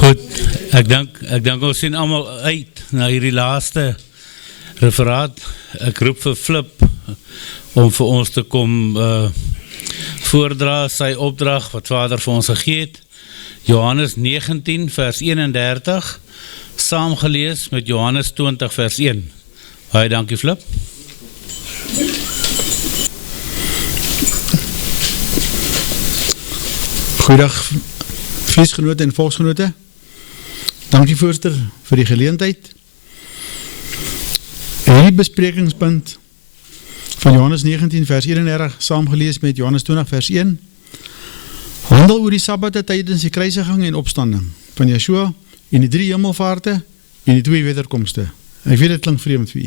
Goed, ek dink ons sien allemaal uit na hierdie laaste referaat. Ek roep vir Flip om vir ons te kom voordra sy opdrag wat Vader vir ons gegee het. Johannes 19 vers 31, saamgelees met Johannes 20 vers 1. Baie dankie Flip. Goeiedag feestgenote en volksgenote. Dankie voorster vir die geleentheid. Hierdie besprekingspunt van Johannes 19 vers 31 saamgelees met Johannes 20 vers 1 handel oor die Sabbate tydens die kruisiging en opstanding van Yeshua en die 3 hemelvaarte en die 2 wederkomste. Ek weet dit klink vreemd vir u.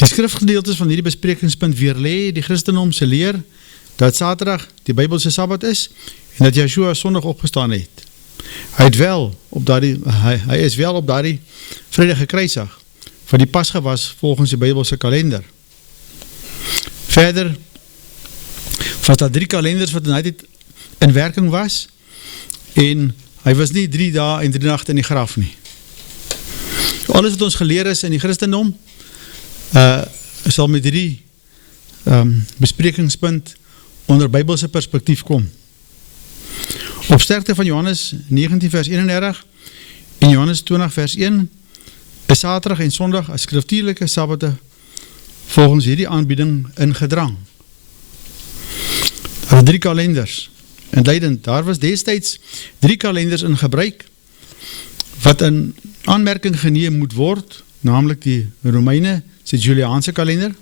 Die skrifgedeeltes van hierdie besprekingspunt weerlee die Christendom se leer dat Saterdag die Bybelse Sabbat is en dat Yeshua Sondag opgestaan het. Hy is wel op daardie Vrydag gekruisig, wat die Pascha was volgens die Bybelse kalender. Verder was daar 3 kalenders wat in werking was en hy was nie 3 dae en 3 nagte in die graf nie. Alles wat ons geleer is in die Christendom sal met hierdie besprekingspunt onder Bybelse perspektief kom. Op sterkte van Johannes 19 vers 31 en Johannes 20 vers 1 is Saterdag en Sondag as skriftuurlike Sabbate volgens hierdie aanbieding in gedrang. Daar was 3 kalenders en leidend, daar was destyds 3 kalenders in gebruik wat in aanmerking geneem moet word, naamlik die Romeine se Juliaanse kalender,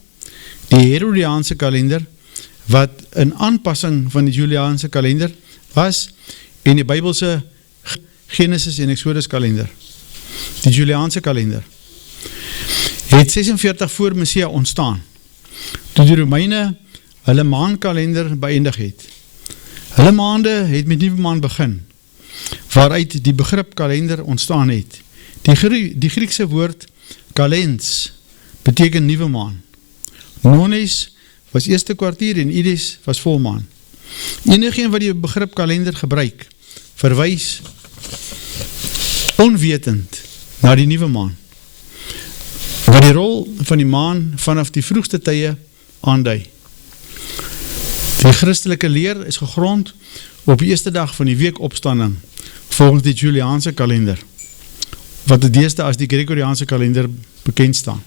die Herodiaanse kalender wat in aanpassing van die Juliaanse kalender was en die Bybelse Genesis en Exodus kalender. Die Juliaanse kalender het 46 voor Messia ontstaan, toe die Romeine hulle maankalender beëindig het. Hulle maande het met nuwe maan begin, waaruit die begrip kalender ontstaan het. Die Griekse woord kalends beteken nuwe maan. Nones was eerste kwartier en Idis was volmaan. Enigeen wat die begrip kalender gebruik, verwys onwetend na die nuwe maan, wat die rol van die maan vanaf die vroegste tye aandui. Die christelike leer is gegrond op die eerste dag van die weekopstanding volgens die Juliaanse kalender, wat het deesdae as die Gregoriaanse kalender bekend staan.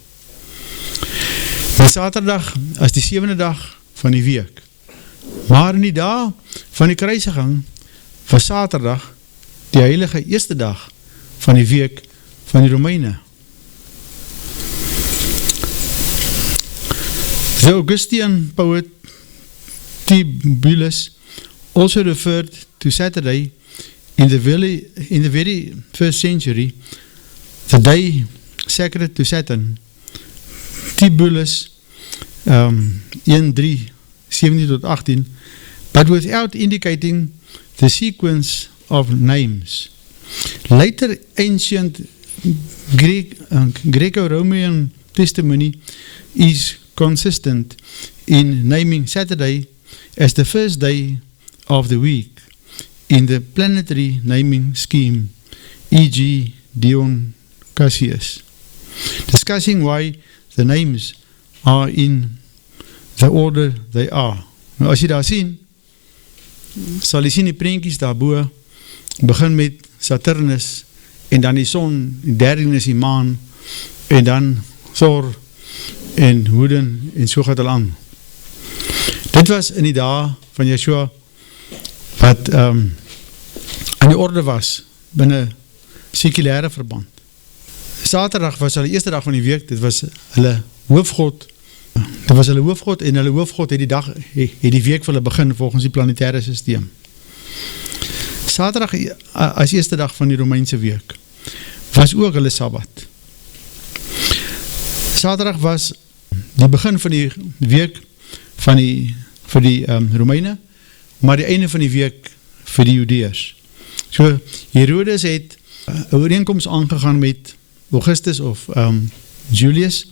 Die Saterdag as die 7de dag van die week. Maar in die dag van die kruisiging was Saterdag die heilige eerste dag van die week van die Romeine. The Augustine poet Tibullus also referred to Saturday in the very first century, the day sacred to Saturn. Tibullus 1:3:17-18, but without indicating the sequence of names. Later ancient Greco-Roman testimony is consistent in naming Saturday as the first day of the week in the planetary naming scheme, e.g. Dion Cassius, discussing why the names are in the order they are. Nou as jy daar sien, sal jy sien die prentjies daarbo, begin met Saturnus, en dan die son, die derde is die maan, en dan Thor, en Hoeden, en so gaat hulle aan. Dit was in die dae van Yeshua, wat aan die orde was, binne sekulêre verband. Saterdag was hulle eerste dag van die week, dit was hulle hoofgod, en hulle hoofgod het die week vir hulle begin volgens die planetaire systeem. Saterdag as eerste dag van die Romeinse week was ook hulle Sabbat. Saterdag was die begin van die week vir die Romeine, maar die einde van die week vir die Judeërs. So Herodes het 'n ooreenkoms aangegaan met Augustus of Julius,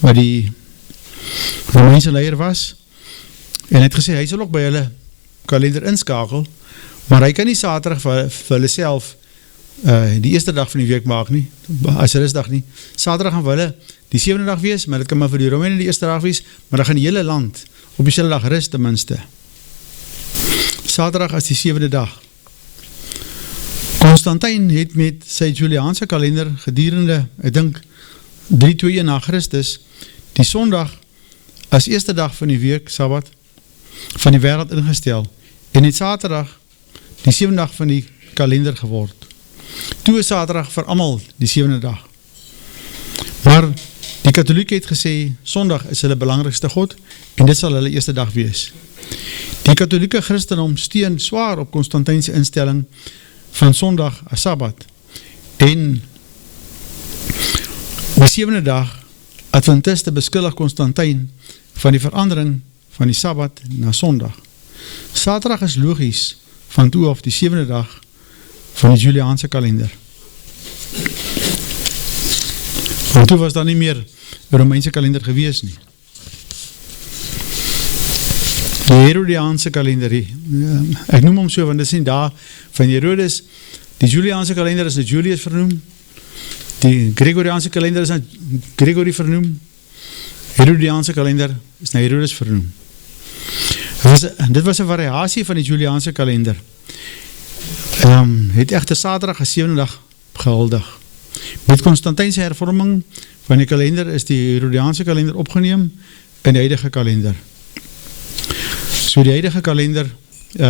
wat die Romeinse leier was, en het gesê, hy sal ook by hulle kalender inskakel, Maar hy kan nie Saterdag vir hulle self die eerste dag van die week maak nie, as rustdag nie. Saterdag gaan vir hulle die 7de dag wees, maar dit kan maar vir die Romeine die eerste dag wees, maar dan gaan die hele land op die 7de dag rust ten minste. Saterdag as die 7de dag. Constantijn het met sy Juliaanse kalender gedurende, ek dink 321 na Christus, die Sondag as eerste dag van die week, Sabbat, van die wêreld ingestel, en het Saterdag die 7de dag van die kalender geword. Toe is Saterdag vir almal die 7de dag. Maar die katholiek het gesê, Sondag is hulle belangrikste God, en dit sal hulle eerste dag wees. Die katholieke Christendom steun swaar op Constantijnse instelling van Sondag as Sabbat, en die 7de dag Adventiste beskuldig Constantijn van die verandering van die Sabbat na Sondag. Saterdag is logies van toe af die 7de dag van die Juliaanse kalender. Want toe was daar nie meer een Romeinse kalender gewees nie. Die Herodiaanse kalender, ek noem hom so, want dit is nie daar van Herodes, die Juliaanse kalender is na Julius vernoem, die Gregoriaanse kalender is na Gregory vernoem, Herodiaanse kalender is na Herodes vernoem. Dit was 'n variasie van die Juliaanse kalender. Het echter Saterdag as 7de dag gehuldig. Met Constantijnse hervorming van die kalender is die Herodiaanse kalender opgeneem in die huidige kalender. So die huidige kalender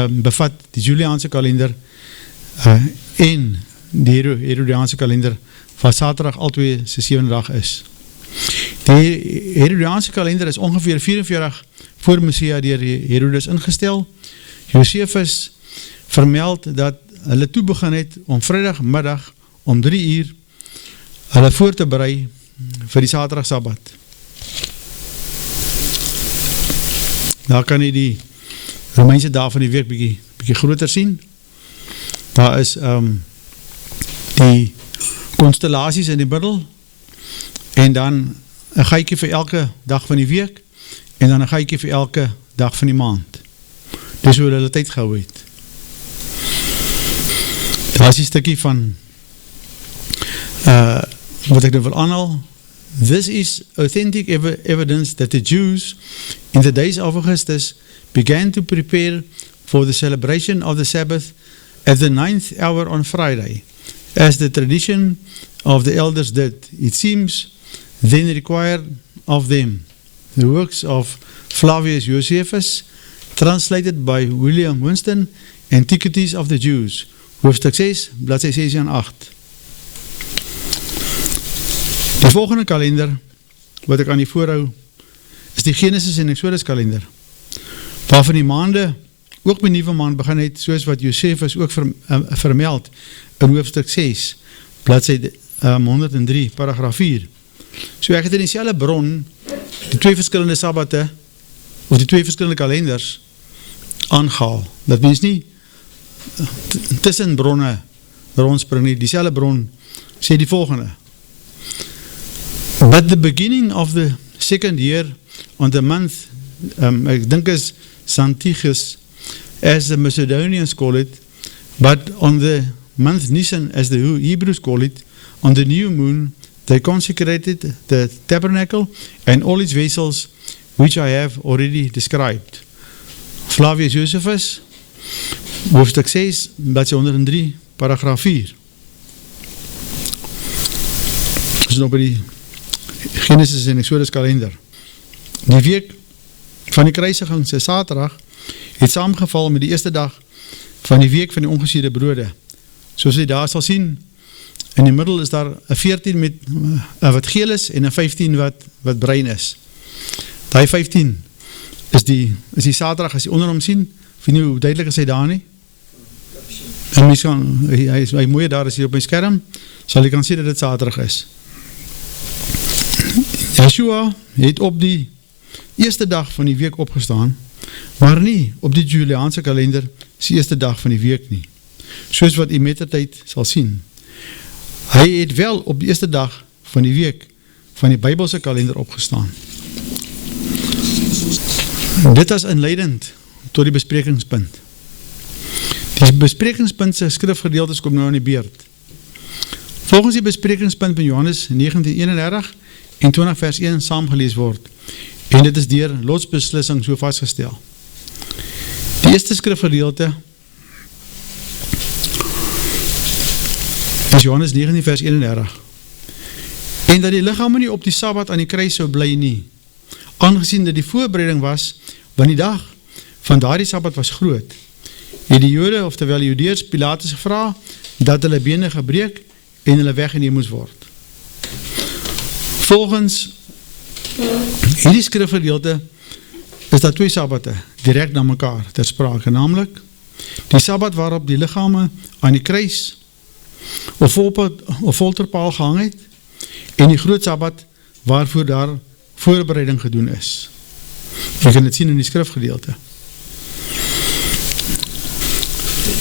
bevat die Juliaanse kalender en die Herodiaanse kalender van Saterdag altwee sy 7de dag is. Die Herodiaanse kalender is ongeveer 44 voor Messia deur Herodes ingestel. Josephus vermeld dat hulle toe begin het om Vrydagmiddag om 3 uur hulle voor te berei vir die Saterdag Sabbat. Daar kan jy die Romeinse dag van die week bietjie groter sien. Daar is die constellaties in die middel en dan 'n geitjie vir elke dag van die week en dan 'n geitjie vir elke dag van die maand. Dis hoe hulle tyd gehou het. Daar is die stukkie van wat ek nou wil aanhaal. This is authentic evidence that the Jews in the days of Augustus began to prepare for the celebration of the Sabbath at the 9th hour on Friday, as the tradition of the elders did. It seems then required of them the works of Flavius Josephus, translated by William Winston, Antiquities of the Jews, hoofstuk 6, bladsy 6 en 8. Die volgende kalender, wat ek aan die voorhou, is die Genesis en Exodus kalender, waarvan die maande ook met nuwe maand begin het, soos wat Josephus ook vermeld in hoofstuk 6, bladsy 103, paragraaf 4. So ek het in dieselfde bron die 2 verskillende sabbate, of die 2 verskillende kalenders aangehaal. Dat mens nie tussen bronne rondspring nie, dieselfde bron sê die volgende. But the beginning of the second year on the month, ek dink is Santigus, as the Macedonians call it, but on the month Nisan, as the Hebrews call it, on the new moon, they consecrated the tabernacle and all its vessels, which I have already described. Flavius Josephus, hoofstuk 6, bladsy 103, paragraaf 4. Ons is nog by die Genesis en Exodus kalender. Die week van die kruisiging se Saterdag het saamgeval met die eerste dag van die week van die ongesiede brode. Soos jy daar sal sien, in die middel is daar 'n 14 met wat geel is en 'n 15 wat bruin is. Daai 15 is die Saterdag as jy onder hom sien, of jy nie hoe duidelik is hy daar nie. En mens kan, hy mooi daar as jy op my skerm, sal jy kan sien dat dit Saterdag is. Yeshua het op die eerste dag van die week opgestaan, maar nie op die Juliaanse kalender is die eerste dag van die week nie, soos wat u mettertyd sal sien. Hy het wel op die eerste dag van die week van die Bybelse kalender opgestaan. Dit is inleidend tot die besprekingspunt. Die besprekingspunt se skrifgedeeltes kom nou aan die beurt. Volgens die besprekingspunt van Johannes 19:31 en 20 vers 1 saamgelees word, en dit is deur lotsbeslissing so vastgestel. Die eerste skrifgedeelte is Johannes 19 vers 31. En dat die liggame nie op die Sabbat aan die kruis sou bly nie, aangesien dit die voorbereiding was, want die dag van daardie Sabbat was groot, het die Jode, oftewel die Judeërs, Pilatus gevra, dat hulle bene gebreek en hulle weggeneem moes word. Volgens hierdie skrifgedeelte is daar 2 Sabbate direct na mekaar ter sprake, naamlik die Sabbat waarop die liggame aan die kruis of folterpaal gehang het, en die groot Sabbat waarvoor daar voorbereiding gedoen is. Jy kan dit sien in die skrifgedeelte.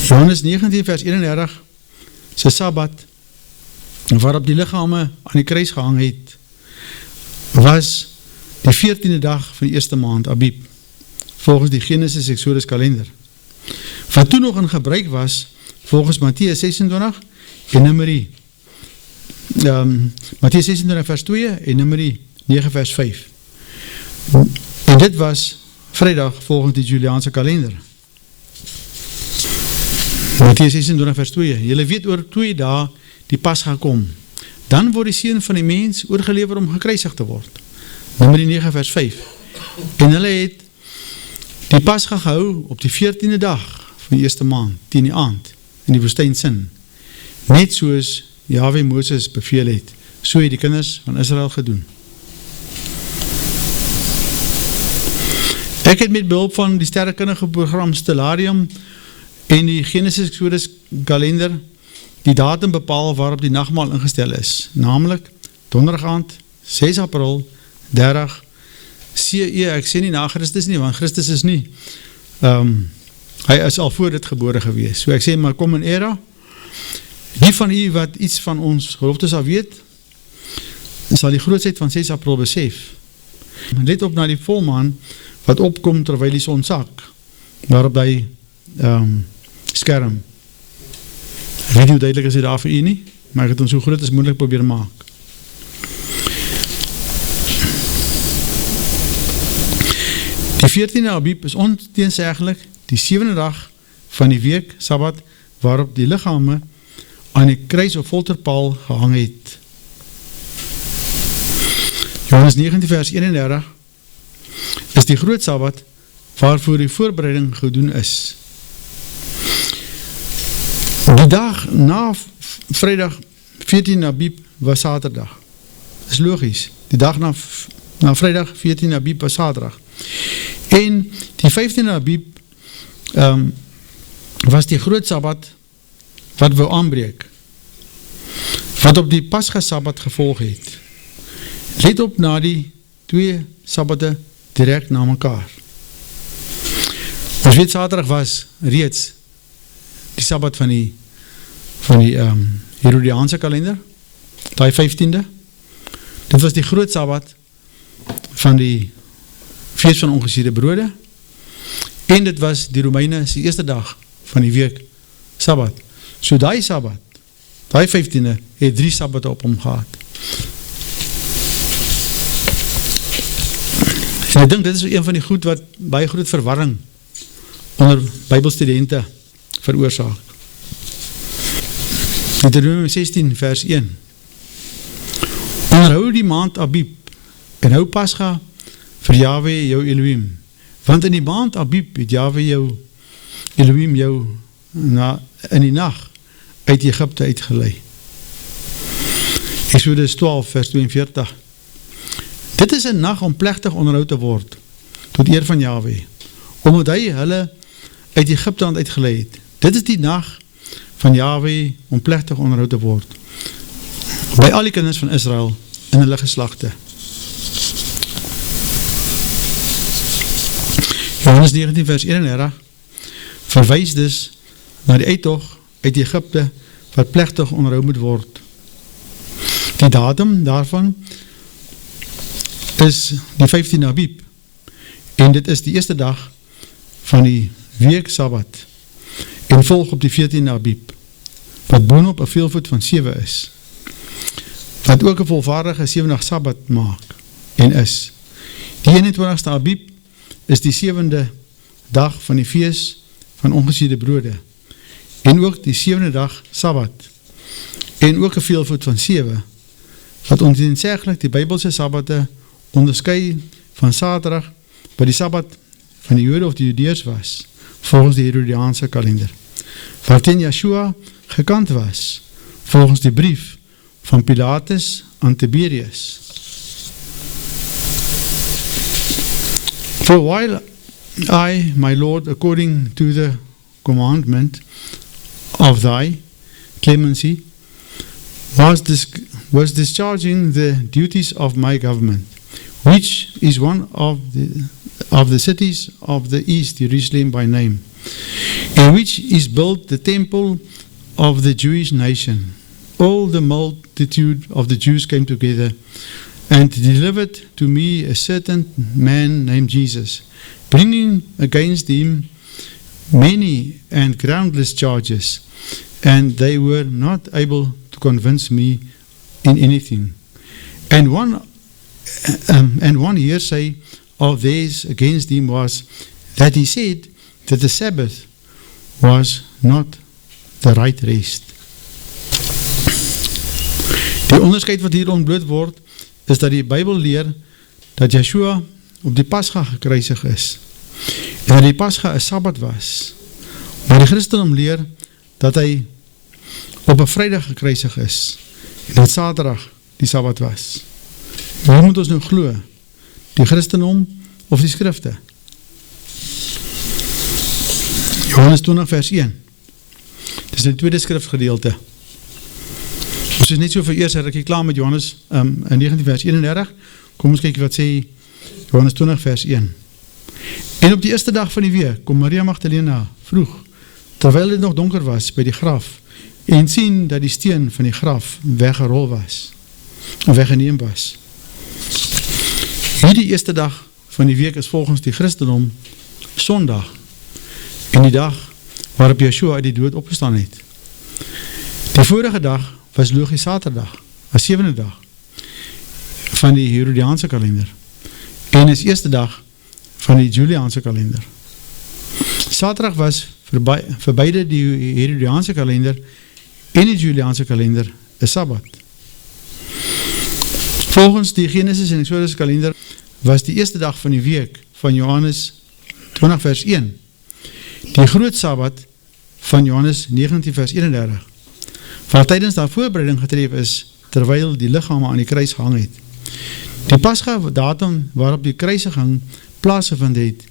Johannes 19 vers 31 sy Sabbat waarop die liggame aan die kruis gehang het, was die 14de dag van die eerste maand, Abib, volgens die Genesis Exodus kalender. Wat toen nog in gebruik was, volgens Mattheus 26 en Numeri, Mattheus 26 vers 2 en Numeri 9 vers 5. En dit was vrydag volgens die Juliaanse kalender. Mattheus 26 vers 2, julle weet oor 2 dae die Pascha kom, dan word die seun van die mens oorgelewer om gekruisig te word. Numeri 9 vers 5. En hulle het die Pascha gehou op die 14de dag van die eerste maand, 10 die aand, in die woestyn Sin. Net soos Jahwe Moses beveel het, so het die kinders van Israel gedoen. Ek het met behulp van die sterrekundige program Stellarium en die Genesis Exodus kalender die datum bepaal waarop die nagmaal ingestel is, naamlik donderdag aand, 6 April, 30 CE, ek sê nie na Christus nie, want Christus is nie, hy is al voor dit gebore gewees, so ek sê maar kom in era, die van u wat iets van ons gelofte sal weet, sal die grootsheid van 6 April besef. Let op na die volmaan, wat opkom terwyl die son sak, waarop hy skerm. Ek weet nie hoe duidelik is dit daar vir u nie, maar ek het ons so groot as moontlik probeer maak. Die 14de Abib is onteenseglik die 7de dag van die week, Sabbat, waarop die liggame aan die kruis of folterpaal gehang het. Johannes 19 vers 31 is die groot Sabbat waarvoor die voorbereiding gedoen is. Die dag na vrydag 14 Abib was Saterdag. Is logisch. Die dag na vrydag 14 Abib was Saterdag. En die 15 Abib was die groot Sabbat wat wou aanbreek, wat op die Pascha Sabbat gevolg het. Let op na die 2 Sabbate direct na mekaar. Ons weet Saterdag was reeds die Sabbat van die Herodiaanse kalender, die 15de. Dit was die groot Sabbat van die feest van ongesiede brode, en dit was die Romeine se eerste dag van die week Sabbat. So die Sabbat, die 15de, het 3 Sabbate op hom gehad. En ek dink dit is een van die goed wat baie groot verwarring onder Bybelstudente veroorsaak. Deuteronomium 16 vers 1. Onderhou die maand Abib en hou Pascha vir Jahwe jou Elohim, want in die maand Abib het Jahwe jou Elohim jou in die nacht uit Egypte uitgelei. Exodus 12 vers 42. Dit is 'n nag om plegtig onderhou te word tot eer van Jahwe, omdat hy hulle uit Egypte uitgelei het. Dit is die nag van Jahwe om plegtig onderhou te word by al die kinders van Israel in hulle geslagte. Johannes 19 vers 31 verwys dus na die uittog uit Egypte wat plegtig onderhou moet word. Die datum daarvan is die 15 Abib en dit is die eerste dag van die week Sabbat en volg op die 14de Abib, wat boonop 'n veelvoet van 7 is, wat ook 'n volvaardige 7-dag Sabbat maak en is. Die 21ste Abib is die 7de dag van die fees van ongesiede brode, en ook die 7de dag Sabbat, en ook 'n veelvoet van 7, wat onteenseglik die Bybelse Sabbate onderskei van Saterdag, wat die Sabbat van die Jode of die Judeërs was, volgens die Herodiaanse kalender, waarteen Yeshua gekant was, volgens die brief van Pilatus aan Tiberius. For while I, my Lord, according to the commandment of thy clemency, was discharging the duties of my government, which is one of the cities of the east, Jerusalem by name, in which is built the temple of the Jewish nation. All the multitude of the Jews came together and delivered to me a certain man named Jesus, bringing against him many and groundless charges, and they were not able to convince me in anything. And one hearsay of theirs against him was that he said that the Sabbath was not the right rest. Die onderskeid wat hier ontbloot word, is dat die Bybel leer dat Yeshua op die Pascha gekruisig is, en dat die Pascha 'n Sabbat was, maar die Christendom leer dat hy op 'n Vrydag gekruisig is, en dat Saterdag die Sabbat was. Wie moet ons nou glo? Die Christendom of die skrifte? Johannes 20 vers 1. Dit is die tweede skrifgedeelte. Ons is net so vereers, ek klaar met Johannes in 19 vers 31. Kom ons kyk wat sê Johannes 20 vers 1. En op die eerste dag van die week kom Maria Magdalena vroeg, terwyl dit nog donker was by die graf, en sien dat die steen van die graf weggerol was, of weggeneem was. Hierdie eerste dag van die week is volgens die Christendom Sondag, en die dag waarop Yeshua uit die dood opgestaan het. Die vorige dag was logies Saterdag, as 7de dag van die Herodiaanse kalender, en is eerste dag van die Juliaanse kalender. Saterdag was vir beide die Herodiaanse kalender en die Juliaanse kalender 'n Sabbat. Volgens die Genesis en Exodus kalender was die eerste dag van die week van Johannes 20 vers 1 die groot Sabbat van Johannes 19 vers 31, waar tydens daar voorbereiding getref is, terwyl die liggame aan die kruis gehang het. Die Pascha datum waarop die kruisiging plaasgevind het,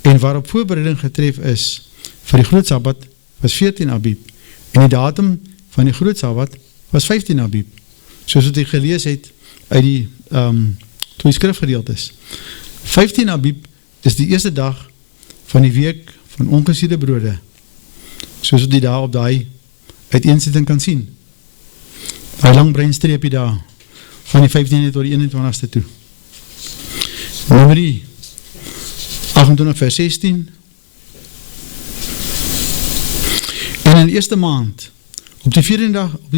en waarop voorbereiding getref is vir die groot Sabbat, was 14 Abib, en die datum van die groot Sabbat was 15 Abib, soos wat ek gelees het uit die twee skrifgedeeltes. 15 Abib is die eerste dag van die week van ongesiede brode, soos wat jy daar op die uiteensetting kan sien. Die lang breinstreepie daar, van die 15e tot die 21ste toe. Nummer 28 vers 16. En in die eerste maand, op die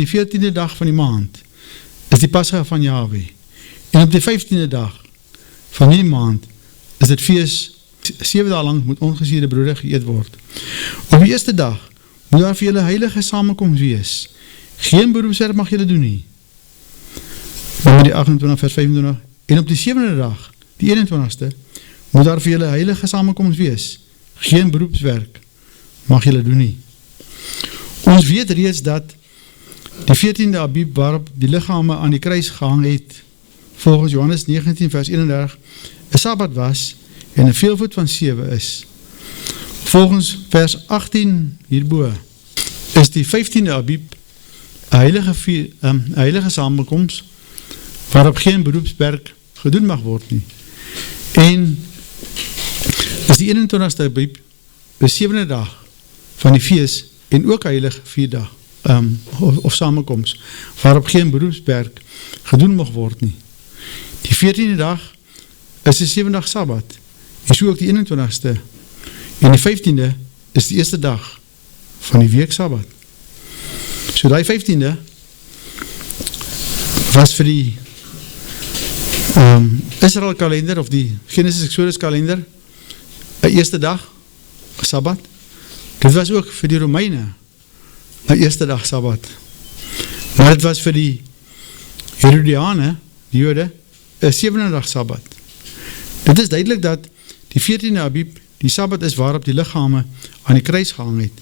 14e dag van die maand, is die Pascha van Yahweh. En op die 15e dag van die maand, is dit fees, 7 dae lang moet ongesiede brode geëet word. Op die eerste dag, moet daar vir julle heilige samenkomst wees. Geen beroepswerk mag julle doen nie. Nummer 28 vers 25. En op die 7de dag, die 21ste, moet daar vir julle heilige samenkomst wees. Geen beroepswerk mag julle doen nie. Ons weet reeds dat die 14de Abib waarop die liggame aan die kruis gehang het, volgens Johannes 19 vers 31, 'n Sabbat was en 'n veelvoet van 7 is. Volgens vers 18 hierbo is die 15de Abib 'n heilige samenkomst waarop geen beroepswerk gedoen mag word nie. En is die 21ste Abib die 7de dag van die fees en ook heilige 4 dag of samenkomst waarop geen beroepswerk gedoen mag word nie. Die 14de dag is die 7-dag Sabbat en so ook die 21ste en die 15de is die eerste dag van die week Sabbat. So die 15de was vir die Israel kalender of die Genesis Exodus kalender 'n eerste dag Sabbat. Dit was ook vir die Romeine 'n eerste dag Sabbat. Maar dit was vir die Herodiane, die Jode, 'n 7de dag Sabbat. Dit is duidelik dat die 14de Abib die Sabbat is waarop die liggame aan die kruis gehang het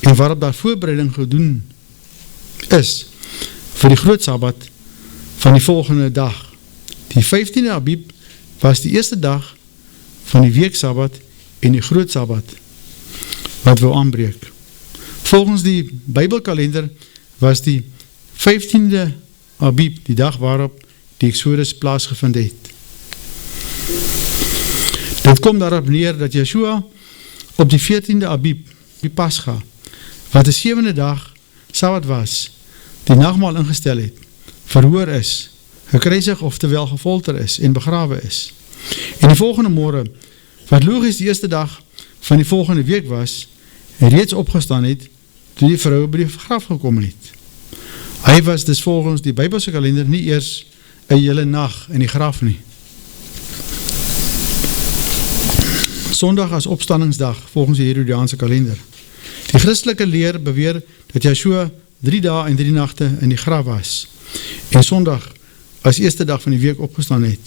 en waarop daar voorbereiding gedoen is vir die groot Sabbat van die volgende dag. Die 15de Abib was die eerste dag van die week Sabbat en die groot Sabbat wat wou aanbreek. Volgens die Bybelkalender was die 15de Abib die dag waarop die Exodus plaasgevind het. Dit kom daarop neer dat Yeshua op die 14de Abib, die Pascha, wat die 7de dag Sabbat was, die nagmaal ingestel het, verhoor is, gekruisig oftewel gefolter is en begrawe is. En die volgende môre, wat logies die eerste dag van die volgende week was, reeds opgestaan het, toe die vrou by die graf gekom het. Hy was dus volgens die Bybelse kalender nie eers 'n hele nag in die graf nie. Sondag as opstandingsdag volgens die Herodiaanse kalender. Die Christelike leer beweer dat Yeshua 3 dae en 3 nagte in die graf was en Sondag as eerste dag van die week opgestaan het.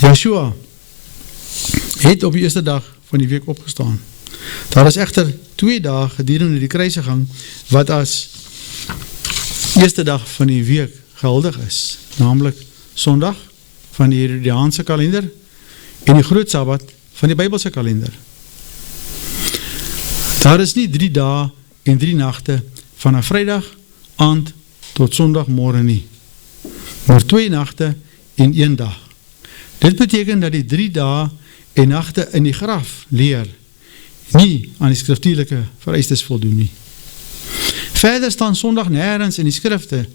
Yeshua het op die eerste dag van die week opgestaan. Daar is echter 2 dae gedurende die kruisiging wat as eerste dag van die week geldig is, naamlik Sondag van die Herodiaanse kalender en die groot Sabbat van die Bybelse kalender. Daar is nie 3 dae en 3 nagte van 'n Vrydag aand tot Sondagmôre nie, maar 2 nagte en 1 dag. Dit beteken dat die 3 dae en nagte in die graf leer nie aan die skriftuurlike vereistes voldoen nie. Verder staan Sondag nêrens in die skrifte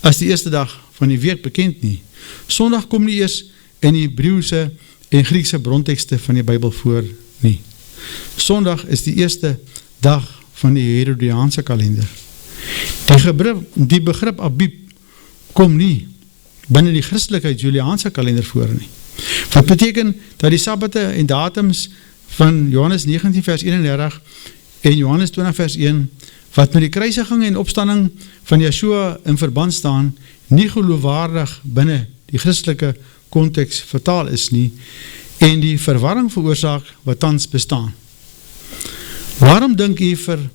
as die eerste dag van die week bekend nie. Sondag kom nie eers in die Hebreëse en Griekse brontekste van die Bybel voor nie. Sondag is die eerste dag van die Herodiaanse kalender. Die begrip Abib kom nie binne die Christelike Juliaanse kalender voor nie. Wat beteken dat die Sabbate en datums van Johannes 19 vers 31 en Johannes 20 vers 1 wat met die kruisiging en opstanding van Yeshua in verband staan, nie geloofwaardig binne die Christelike konteks vertaal is nie en die verwarring veroorsaak wat tans bestaan. Waarom dink u vir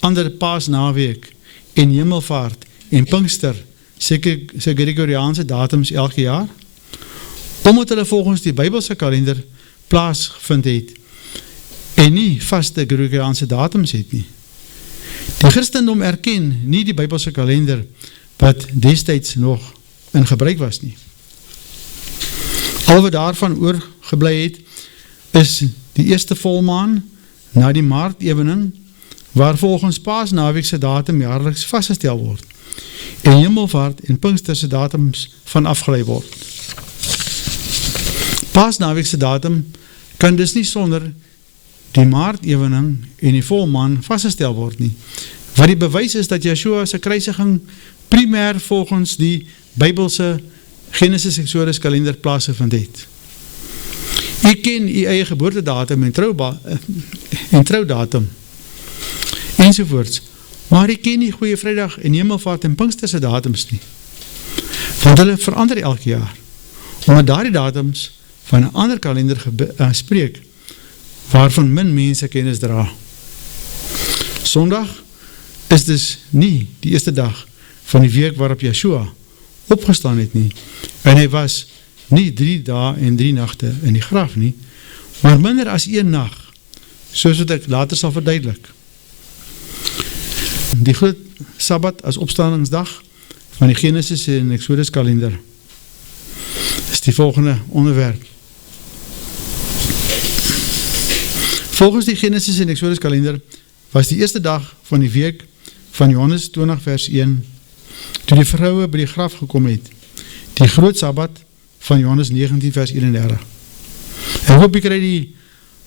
ander Paasnaweek en Hemelvaart en Pinkster se Gregoriaanse datums elke jaar? Omdat hulle volgens die Bybelse kalender plaasgevind het en nie vaste Gregoriaanse datums het nie. Die Christendom erken nie die Bybelse kalender wat destyds nog in gebruik was nie. Al wat daarvan oorgebly het, is die eerste volmaan na die maartewening, waar volgens Paasnaweekse datum jaarliks vastgestel word, en Hemelvaart en Pinksterse datums van afgelei word. Paasnaweekse datum kan dus nie sonder die maartewening en die volmaan vastgestel word nie, wat die bewys is dat Yeshua se kruisiging primêr volgens die Bybelse Genesis Exodus kalender plaasgevind het. U ken u eie geboortedatum en troudatum ensovoorts, maar u ken nie Goeie Vrydag en Hemelvaart en Pinksterse datums nie, want hulle verander elke jaar, omdat daardie datums van 'n ander kalender spreek, waarvan min mense kennis dra. Sondag is dus nie die eerste dag van die week waarop Yeshua opgestaan het nie, en hy was nie 3 dae en 3 nagte in die graf nie, maar minder as 1 nag, soos wat ek later sal verduidelik. Die groot Sabbat as opstandingsdag van die Genesis en Exodus kalender is die volgende onderwerp. Volgens die Genesis en Exodus kalender was die eerste dag van die week van Johannes 20 vers 1 toe die vroue by die graf gekom het, die groot Sabbat van Johannes 19 vers 31. Ek hoop ek kry die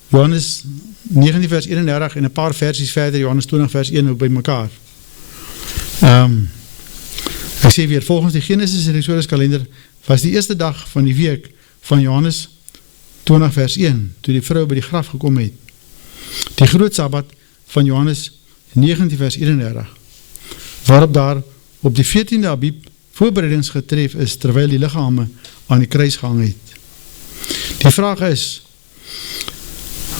Johannes 19 vers 31 en een paar versies verder, Johannes 20 vers 1 ook by mekaar. Ek sê weer, volgens die Genesis en Exodus kalender was die eerste dag van die week van Johannes 20 vers 1, toe die vrou by die graf gekom het. Die groot Sabbat van Johannes 19 vers 31, waarop daar op die 14de Abib voorbereidings getref is, terwyl die liggame aan die kruis gehang het. Die vraag is,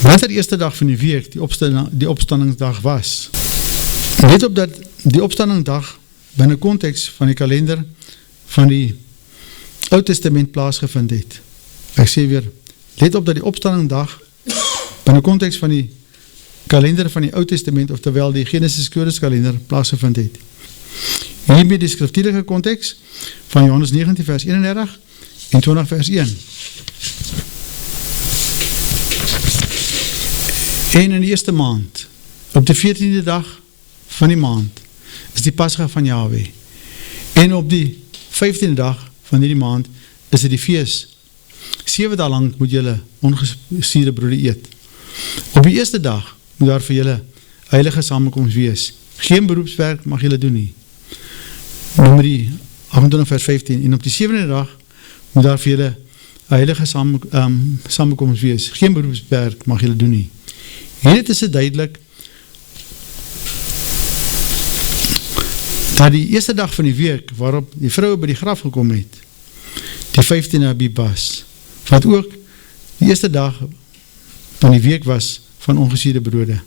wat die eerste dag van die week die opstandingsdag was? Let op dat die opstandingsdag binne konteks van die kalender van die Oud Testament plaasgevind het. Ek sê weer, let op dat die opstandingsdag binne konteks van die kalender van die Oud Testament, oftewel die Genesis Exodus kalender plaasgevind het. Hiermee die skriftuurlike konteks van Johannes 19 vers 31 en 20 vers 1. En in die eerste maand, op die 14de dag van die maand, is die Pascha van Yahweh. En op die 15de dag van die maand, is dit die fees. 7 dae lang moet julle ongesuurde broode eet. Op die eerste dag moet daar vir julle heilige samenkomst wees. Geen beroepswerk mag julle doen nie. Numeri 28 vers 15. En op die 7de dag moet daar vir julle heilige samenkomst wees. Geen beroepswerk mag julle doen nie. Hier is het duidelik dat die eerste dag van die week waarop die vrou by die graf gekom het, die 15de Abib was, wat ook die eerste dag van die week was van ongesuurde brode.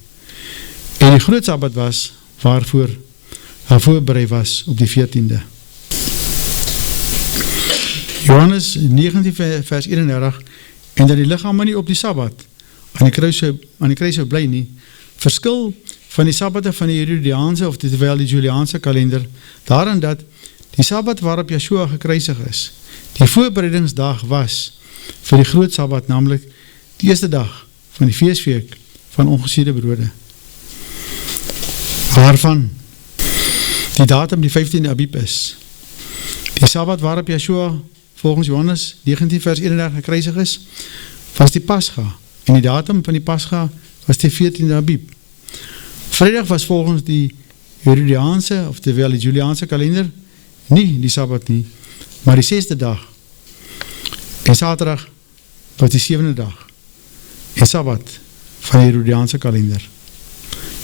En die groot Sabbat was waarvoor haar voorbereid was op die 14de. Johannes 19 vers 31, en dat die lichaam nie op die Sabbat aan die kruis sou bly nie, verskil van die Sabbatte van die Herodiaanse of terwyl die Juliaanse kalender, daarin dat die Sabbat waarop Yeshua gekruisig is, die voorbereidingsdag was vir die groot Sabbat, namelijk die eerste dag van die feestweek van ongesuurde brode, waarvan die datum die 15de Abib is. Die Sabbat waarop Yeshua volgens Johannes 19 vers 31 gekruisig is, was die Pascha, en die datum van die Pascha was die 14de Abib. Vrydag was volgens die Herodiaanse of terwyl die Juliaanse kalender nie die Sabbat nie, maar die 6de dag. En Saterdag was die 7de dag. En Sabbat van die Herodiaanse kalender.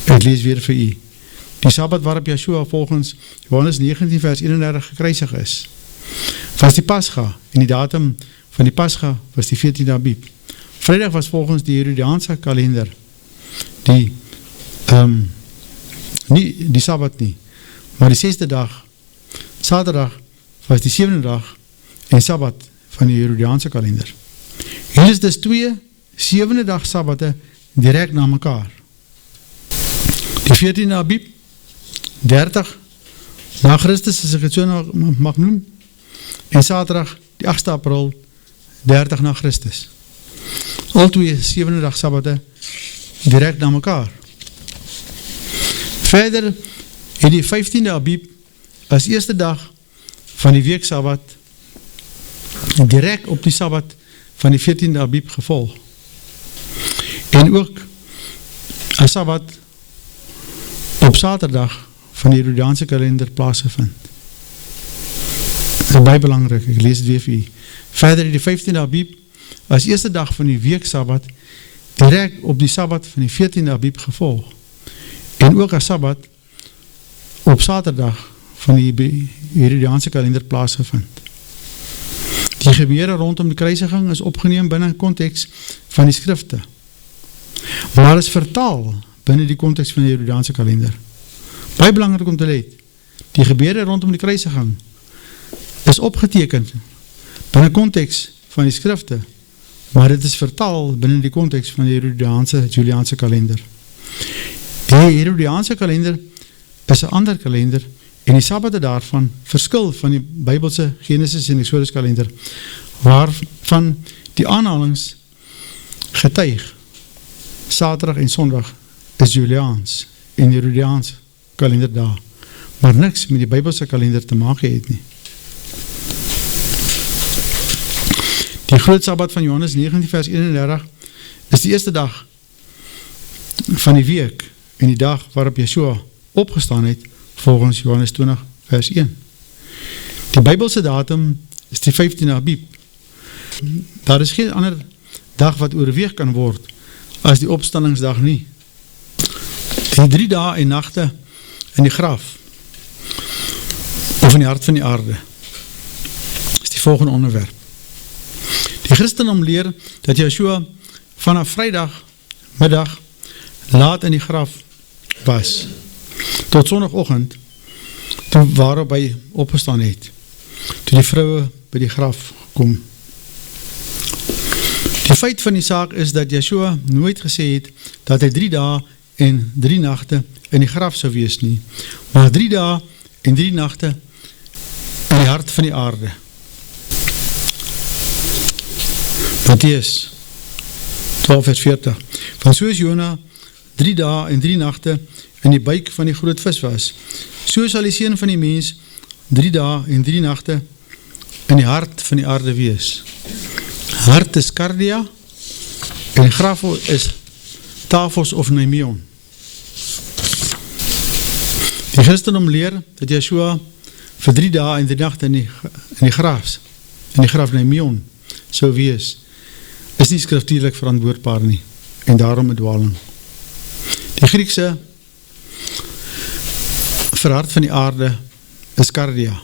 Ek lees weer vir u. Die Sabbat waarop Yeshua volgens Johannes 19 vers 31 gekruisig is, was die Pascha, en die datum van die Pascha was die 14de Abib. Vrydag was volgens die Herodiaanse kalender nie die Sabbat nie, maar die 6de dag. Saterdag was die 7de dag en Sabbat van die Herodiaanse kalender. Hier is dus 2 7de dag Sabbatte direct na mekaar. Die 14de Abib, 30 na Christus, as ek het so mag noem, en Saterdag die 8de April, 30 na Christus. Al 2 7de dag Sabbatte direct na mekaar. Verder het die 15de Abib as eerste dag van die week Sabbat direct op die Sabbat van die 14de Abib gevolg. En ook as Sabbat op Saterdag van die Herodiaanse kalender plaasgevind. Dit is baie belangrik, ek lees het weer vir u. Verder het die 15de Abib as eerste dag van die week Sabbat direct op die Sabbat van die 14de Abib gevolg. En ook as Sabbat op Saterdag van die Herodiaanse kalender plaasgevind. Die gebeure rondom die kruisiging is opgeneem binne konteks van die skrifte, maar is vertaal binne die konteks van die Herodiaanse kalender. Baie belangrik om te let, die gebeure rondom die kruisiging is opgeteken binne konteks van die skrifte, maar dit is vertaal binne die konteks van die Herodiaanse Juliaanse kalender. Die Herodiaanse kalender is 'n ander kalender en die Sabbatte daarvan verskil van die Bybelse Genesis en Exodus kalender, waarvan die aanhalings getuig Saterdag en Sondag is Juliaans en Herodiaans kalender daar, maar niks met die Bybelse kalender te maak het nie. Die groot Sabbat van Johannes 19 vers 31 Dis die eerste dag van die week en die dag waarop Yeshua opgestaan het volgens Johannes 20 vers 1. Die Bybelse datum is die 15de Abib. Daar is geen ander dag wat oorweeg kan word as die opstandingsdag nie. Die 3 dae en nagte in die graf of in die hart van die aarde is die volgende onderwerp. Die Christendom leer dat Yeshua vanaf Vrydag middag laat in die graf was tot Sondagoggend toe waarop hy opgestaan het, toe die vroue by die graf kom. Die feit van die saak is dat Yeshua nooit gesê het dat hy 3 dae en 3 nagte in die graf sou wees nie, maar 3 dae en 3 nagte in die hart van die aarde. Mattheus 12 vers 40. Van soos Jona 3 dae en 3 nagte in die buik van die groot vis was, so sal die seun van die mens 3 dae en 3 nagte in die hart van die aarde wees. Hart is Kardia en graf is Tafos of Naimeon. Die Christendom leer dat Yeshua vir 3 dae en 3 nagte in die graf Naimeon sou wees, is nie skriftuurlik verantwoordbaar nie, en daarom 'n dwaling. Die Griekse vir hart van die aarde is Kardia,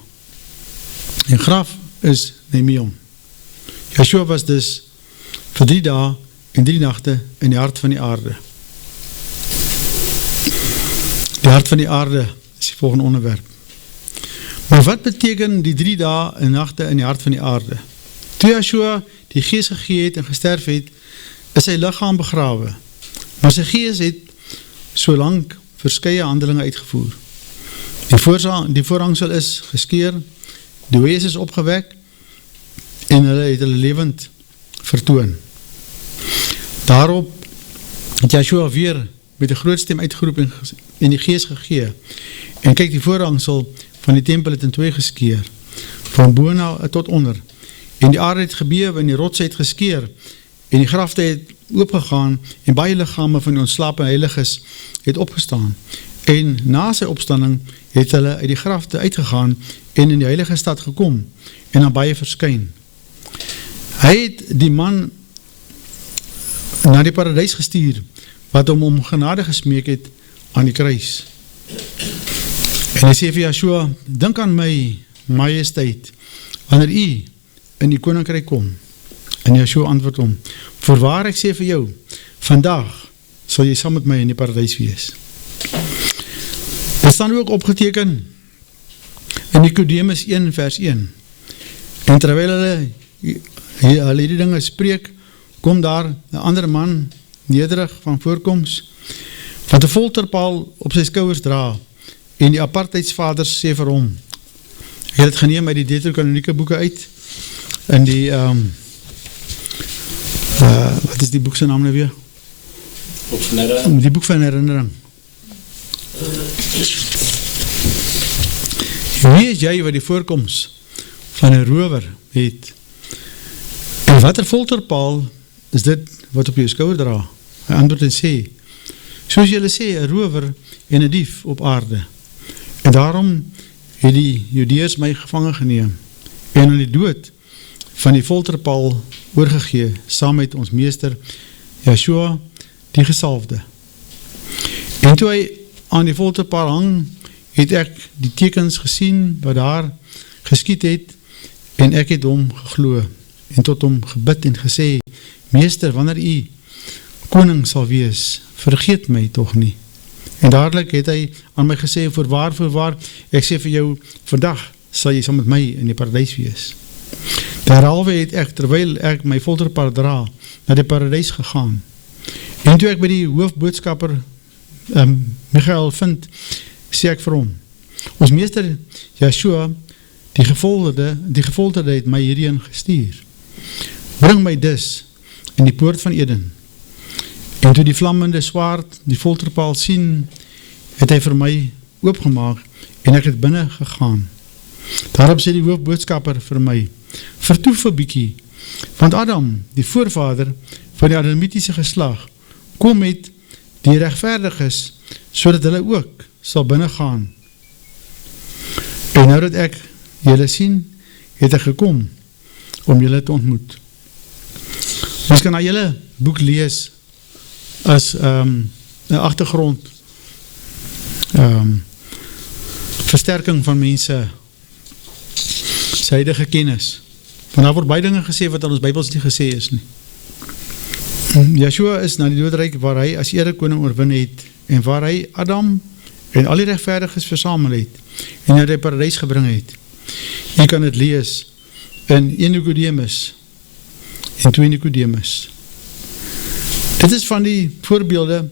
en graf is Naimeon. Yeshua was dus vir 3 dae en 3 nagte in die hart van die aarde. Die hart van die aarde is die volgende onderwerp. Maar wat beteken die 3 dae en nagte in die hart van die aarde? Toe Yeshua die gees gegee het en gesterf het, is sy liggaam begrawe, maar sy gees het so lank verskeie handelinge uitgevoer. Die voorhangsel is geskeur, die dooies is opgewek, en hulle het hulle lewend vertoon. Daarop het Yeshua weer met 'n groot stem uitgeroep en die gees gegee, en kyk, die voorhangsel van die tempel het in 2 geskeur, van bo na tot onder, en die aarde het gebewe en die rots het geskeur, en die grafte het oopgegaan, en baie liggame van die ontslape heiliges het opgestaan, en na sy opstanding het hulle uit die grafte uitgegaan, en in die heilige stad gekom, en aan baie verskyn. Hy het die man na die paradys gestuur, wat hom om genade gesmeek het aan die kruis. En hy sê vir Yeshua, dink aan my majesteit, wanneer u in die koninkryk kom. En Yeshua antwoord hom, voorwaar ek sê vir jou, vandag sal jy saam met my in die paradys wees. Dit staan ook opgeteken in Nicodemus 1 vers 1. En terwyl hulle die dinge spreek, kom daar 'n ander man, nederig van voorkoms, wat 'n folterpaal op sy skouers dra, en die apartheidsvaders sê vir hom, hy het geneem uit die Deuterokanonieke boeke uit, in die, wat is die boek sy naam nou weer? Die boek van herinnering. Wie is jy wat die voorkoms van 'n rower het? En watter folterpaal is dit wat op jou skouer dra? Hy antwoord en sê, soos julle sê, 'n rower en 'n dief op aarde. En daarom het die Judeërs my gevange geneem en aan die dood van die folterpaal oorgegee, saam met ons meester Yeshua, die gesalfde. En toe hy aan die folterpaal hang, het ek die tekens gesien wat daar geskied het, en ek het hom geglo, en tot hom gebid en gesê, meester, wanneer u koning sal wees, vergeet my toch nie. En dadelik het hy aan my gesê, voorwaar, ek sê vir jou, vandag sal jy saam met my in die paradys wees. Derhalwe het ek, terwyl ek my folterpaal dra, na die paradys gegaan. En toe ek by die hoofboodskapper Michael vind, sê ek vir hom, ons meester Yeshua, die gefolterde het my hierheen gestuur. Bring my dus in die poort van Eden. En toe die vlammende swaard die folterpaal sien, het hy vir my oopgemaak, en ek het binne gegaan. Daarop sê die hoofboodskapper vir my, vertoef 'n bietjie, want Adam, die voorvader van die Adamitiese geslag kom met die regverdiges, sodat hulle ook sal binnengaan. En nou dat ek julle sien, het ek gekom om julle te ontmoet. Ons kan na julle boek lees as 'n agtergrond versterking van mense sy huidige kennis. Want daar word baie dinge gesê wat in ons Bybels nie gesê is nie. Yeshua is na die doodryk waar hy as erekoning oorwin het en waar hy Adam en al die regverdiges versamel het en na die paradys gebring het. Jy kan het lees in 1 Nicodemus en 2 Nicodemus. Dit is van die voorbeelde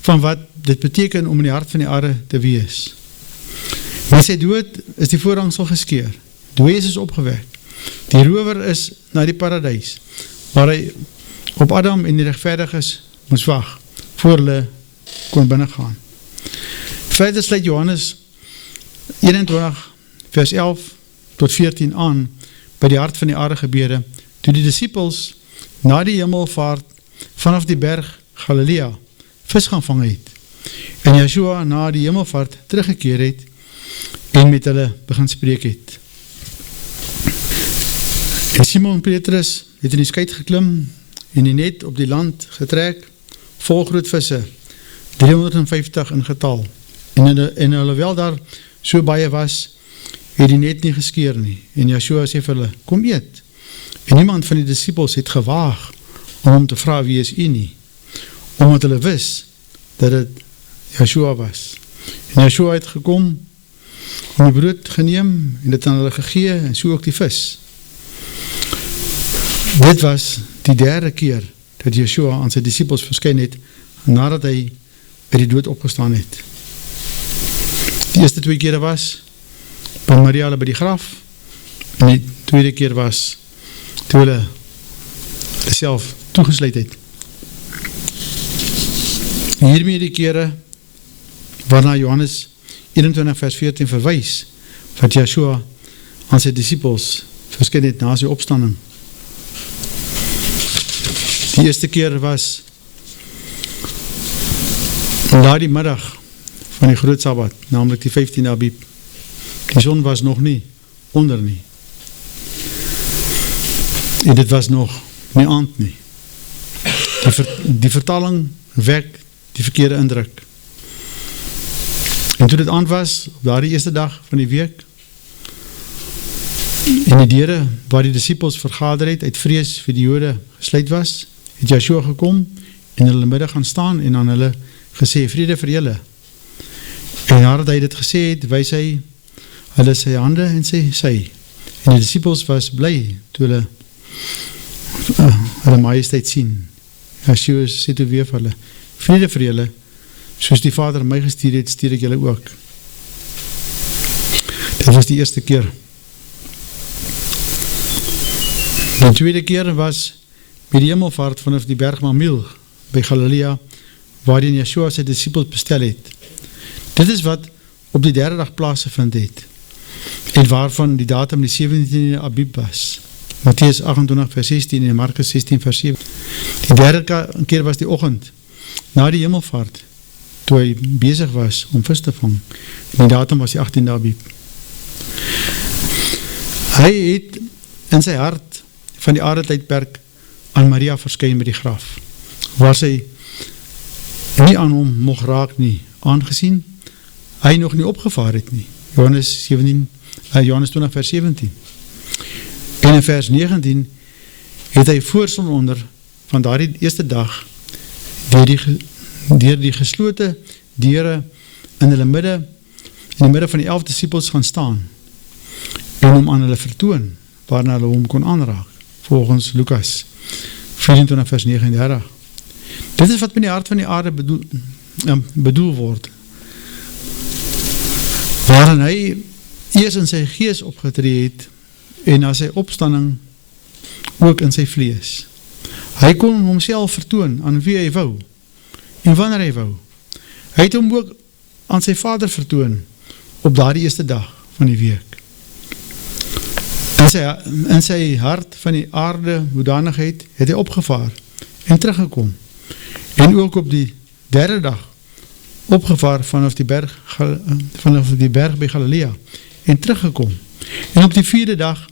van wat dit beteken om in die hart van die aarde te wees. Met sy dood is die voorhangsel geskeur. Dooies is opgewek. Die rower is na die paradys, waar hy op Adam en die regverdiges moes wag, voor hulle kon binnengaan. Verder sluit Johannes 21 vers 11 tot 14 aan, by die hart van die aarde gebeure, toe die disciples na die hemelvaart vanaf die berg Galilea vis gaan vang het, en Yeshua na die hemelvaart teruggekeer het, en met hulle begin spreek het. En Simon Petrus het in die skei geklim, en die net op die land getrek, vol groot visse, 350 in getal, en alhoewel daar so baie was, het die net nie geskeer nie, en Yeshua sê vir hulle, kom eet, en niemand van die disciples het gewaag, om hom te vraag wie is u nie, omdat hulle wis, dat het Yeshua was, en Yeshua het gekom, om die brood geneem, en dit aan hulle gegee, en so ook die vis. Dit was die derde keer, dat Yeshua aan sy disciples verskyn het, nadat hy uit die dood opgestaan het. Die eerste 2 kere was, by Maria hulle by die graf, en die tweede keer was, toe hulle self toegesluit het. Hiermee die kere, waarna Johannes 21 vers 14 verwys, wat Yeshua aan sy disciples verskyn het na sy opstanding. Die eerste keer was na die middag van die groot Sabbat, namelijk die 15de Abib. Die son was nog nie onder nie. En dit was nog nie aand nie. Die vertaling wek die verkeerde indruk. En toe dit aand was, op daardie eerste dag van die week, en die deure waar die disciples vergader het, uit vrees vir die Jode gesluit was, het Yeshua gekom, en hulle middag gaan staan, en aan hulle gesê, vrede vir julle. En nadat hy dit gesê het, wys hy hulle sy hande en sy. En die disciples was bly, toe hulle majesteit sien. Yeshua sê toe weer vir hulle, vrede vir julle, soos die Vader my gestuur het, stuur ek julle ook. Dit was die eerste keer. Die tweede keer was by die hemelvaart vanaf die berg Mamil by Galilea, waarin Yeshua sy disciples bestel het. Dit is wat op die derde dag plaasgevind het, en waarvan die datum die 17e Abib was. Mattheus 28 vers 16 en Markus 16 vers 7. Die derde keer was die oggend, na die hemelvaart, toe hy bezig was om vis te vang. En die datum was die 18de Abib. Hy het in sy hart van die aarde tydperk aan Maria verskyn by die graf, waar sy nie aan hom mocht raak nie, aangezien hy nog nie opgevaar het nie. Johannes 20 vers 17. En in vers 19 het hy voorstel onder van daardie eerste dag deur die geslote deure in die midde van die 11 disciples gaan staan en hom aan hulle vertoon, waarna hulle hom kon aanraak, volgens Lukas 24 vers 39. Dit is wat met die hart van die aarde bedoel word, waarin hy eers in sy gees opgetree het en na sy opstanding ook in sy vlees. Hy kon homself vertoon aan wie hy wou en wanneer hy wou. Hy het hom ook aan sy Vader vertoon op daardie eerste dag van die week. In sy hart van die aarde hoedanigheid het hy opgevaar en teruggekom. En ook op die derde dag opgevaar vanaf die berg by Galilea en teruggekom. En op die vierde dag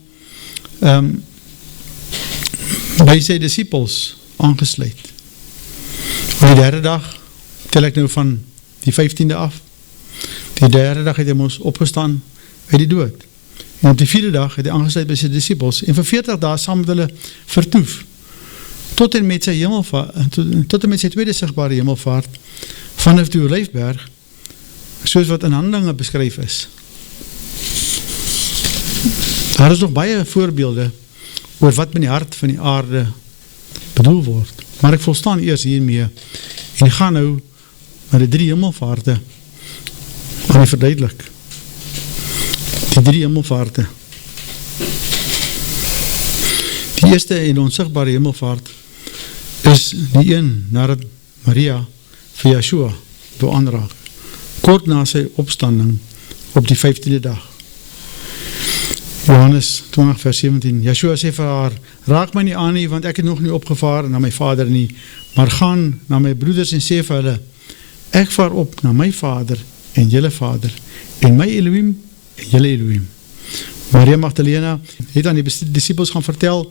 by sy disciples aangesluit. Op die derde dag, tel ek nou van die 15de af, die derde dag het hy ons opgestaan uit die dood. En op die vierde dag het hy aangesluit by sy disciples en vir 40 dae saam met hulle vertoef, tot en met sy tweede sigbare hemelvaart vanaf die Olijfberg, soos wat in Handelinge beskryf is. Daar is nog baie voorbeelde oor wat met die hart van die aarde bedoel word. Maar ek volstaan eers hiermee en ek gaan nou met die 3 hemelvaarte aan die verduidelik. Die 3 hemelvaarte. Die eerste en onsigbare hemelvaart is die een nadat Maria vir Yeshua wil aanraak, kort na sy opstanding op die 15de dag. Johannes 20 vers 17, Yeshua sê vir haar, raak my nie aan nie, want ek het nog nie opgevaar na my vader nie, maar gaan na my broeders en sê vir hulle, ek vaar op na my vader en julle vader, en my Elohim en julle Elohim. Maria Magdalena het aan die disciples gaan vertel,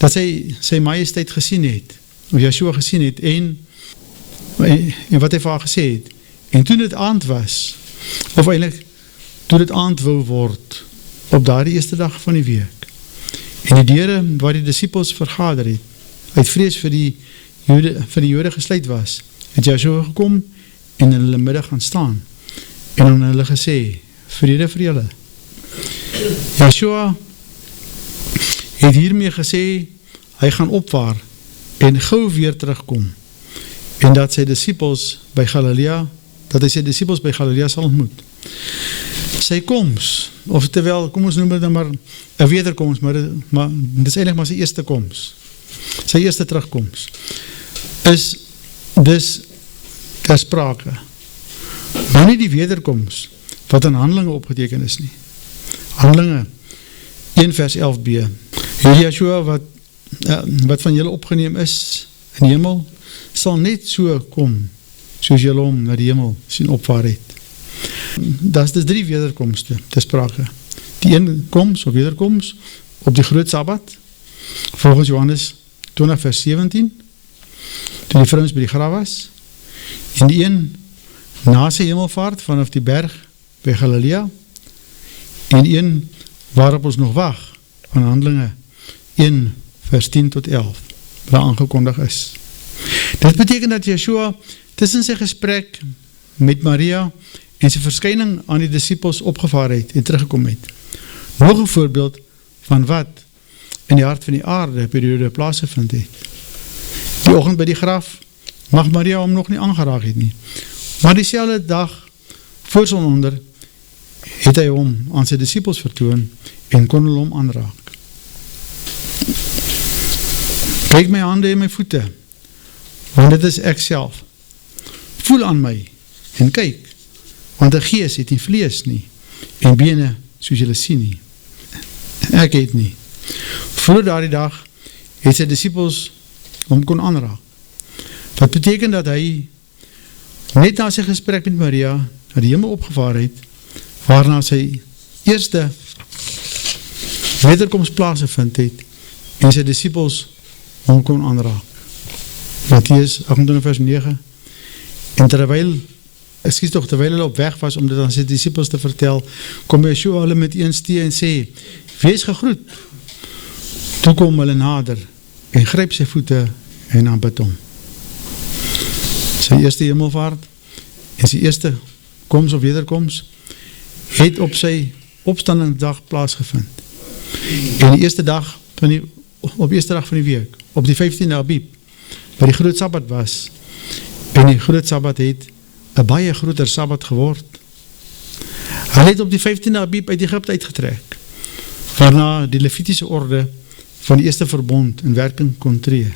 dat sy majesteit gesien het, of Yeshua gesien het, en wat hy vir haar gesê het, en toen het aand was, of eintlik, toen het aand wou word, op daardie eerste dag van die week, en die deure waar die disciples vergader het, uit vrees vir die Jode gesluit was, het Yeshua gekom, en in hulle middag gaan staan, en aan hulle gesê, vrede vir julle. Yeshua het hiermee gesê, hy gaan opvaar, en gauw weer terugkom, en dat hy sy disciples by Galilea sal ontmoet. Sy koms, of terwyl, kom ons noem dit maar een wederkomst, maar dit is eintlik maar sy eerste koms, sy eerste terugkoms, is dus ter sprake, maar nie die wederkomst, wat in Handelinge opgeteken is nie. Handelinge 1 vers 11b, Yeshua wat van julle opgeneem is in die hemel, sal net so kom, soos julle hom na die hemel sien opvaar het. Dat is dus 3 wederkomste te sprake. Die een koms of wederkoms op die groot Sabbat, volgens Johannes 20 vers 17, toe die vrouens by die graf was, en die een na sy hemelvaart vanaf die berg by Galilea, en die een waarop ons nog wag, van Handelinge 1 vers 10 tot 11, wat aangekondig is. Dit beteken dat Yeshua tussen sy gesprek met Maria en sy verskyning aan die disciples opgevaar het en teruggekom het. Nog een voorbeeld van wat in die hart van die aarde periode plaasgevind het. Die oggend by die graf mag Maria hom nog nie aangeraak het nie. Maar dieselfde dag voor sononder het hy hom aan sy disciples vertoon en kon hulle hom aanraak. Kyk my hande en my voete, want dit is ek self. Voel aan my en kyk, want die gees het nie vlees nie, en bene soos julle sien nie. Ek het nie. Voor daardie dag het sy disciples hom kon aanraak. Wat beteken dat hy net na sy gesprek met Maria na die hemel opgevaar het, waarna sy eerste wederkomst plaasgevind het en sy disciples hom kon aanraak. Mattheus 28 vers 9, en terwyl hulle op weg was om dit aan sy disciples te vertel, kom Yeshua hulle met een stee en sê, wees gegroet. Toe kom hulle nader en gryp sy voete en aanbid hom. Sy eerste hemelvaart en sy eerste koms of wederkoms het op sy opstandingsdag plaasgevind. En die eerste dag van die week, op die 15de Abib, waar die groot Sabbat was, en die groot Sabbat het een baie groter Sabbat geword. Hy het op die 15de Abib uit Egypte uitgetrek, waarna die Levitiese orde van die eerste verbond in werking kon tree.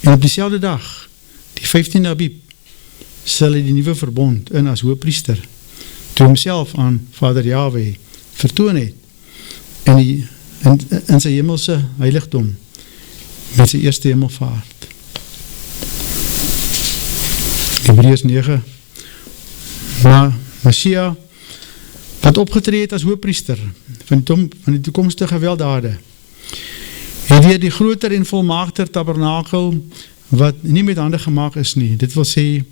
En op diezelfde dag, die 15de Abib, sal hy die nuwe verbond in as hoëpriester, toe homself aan Vader Yahweh vertoon het, in sy hemelse heiligdom, met sy eerste hemelvaart. Hebreërs 9. Maar Messia, wat opgetree het as hoëpriester van die toekomstige weldade, het deur die groter en volmaakter tabernakel, wat nie met hande gemaak is nie, dit wil sê,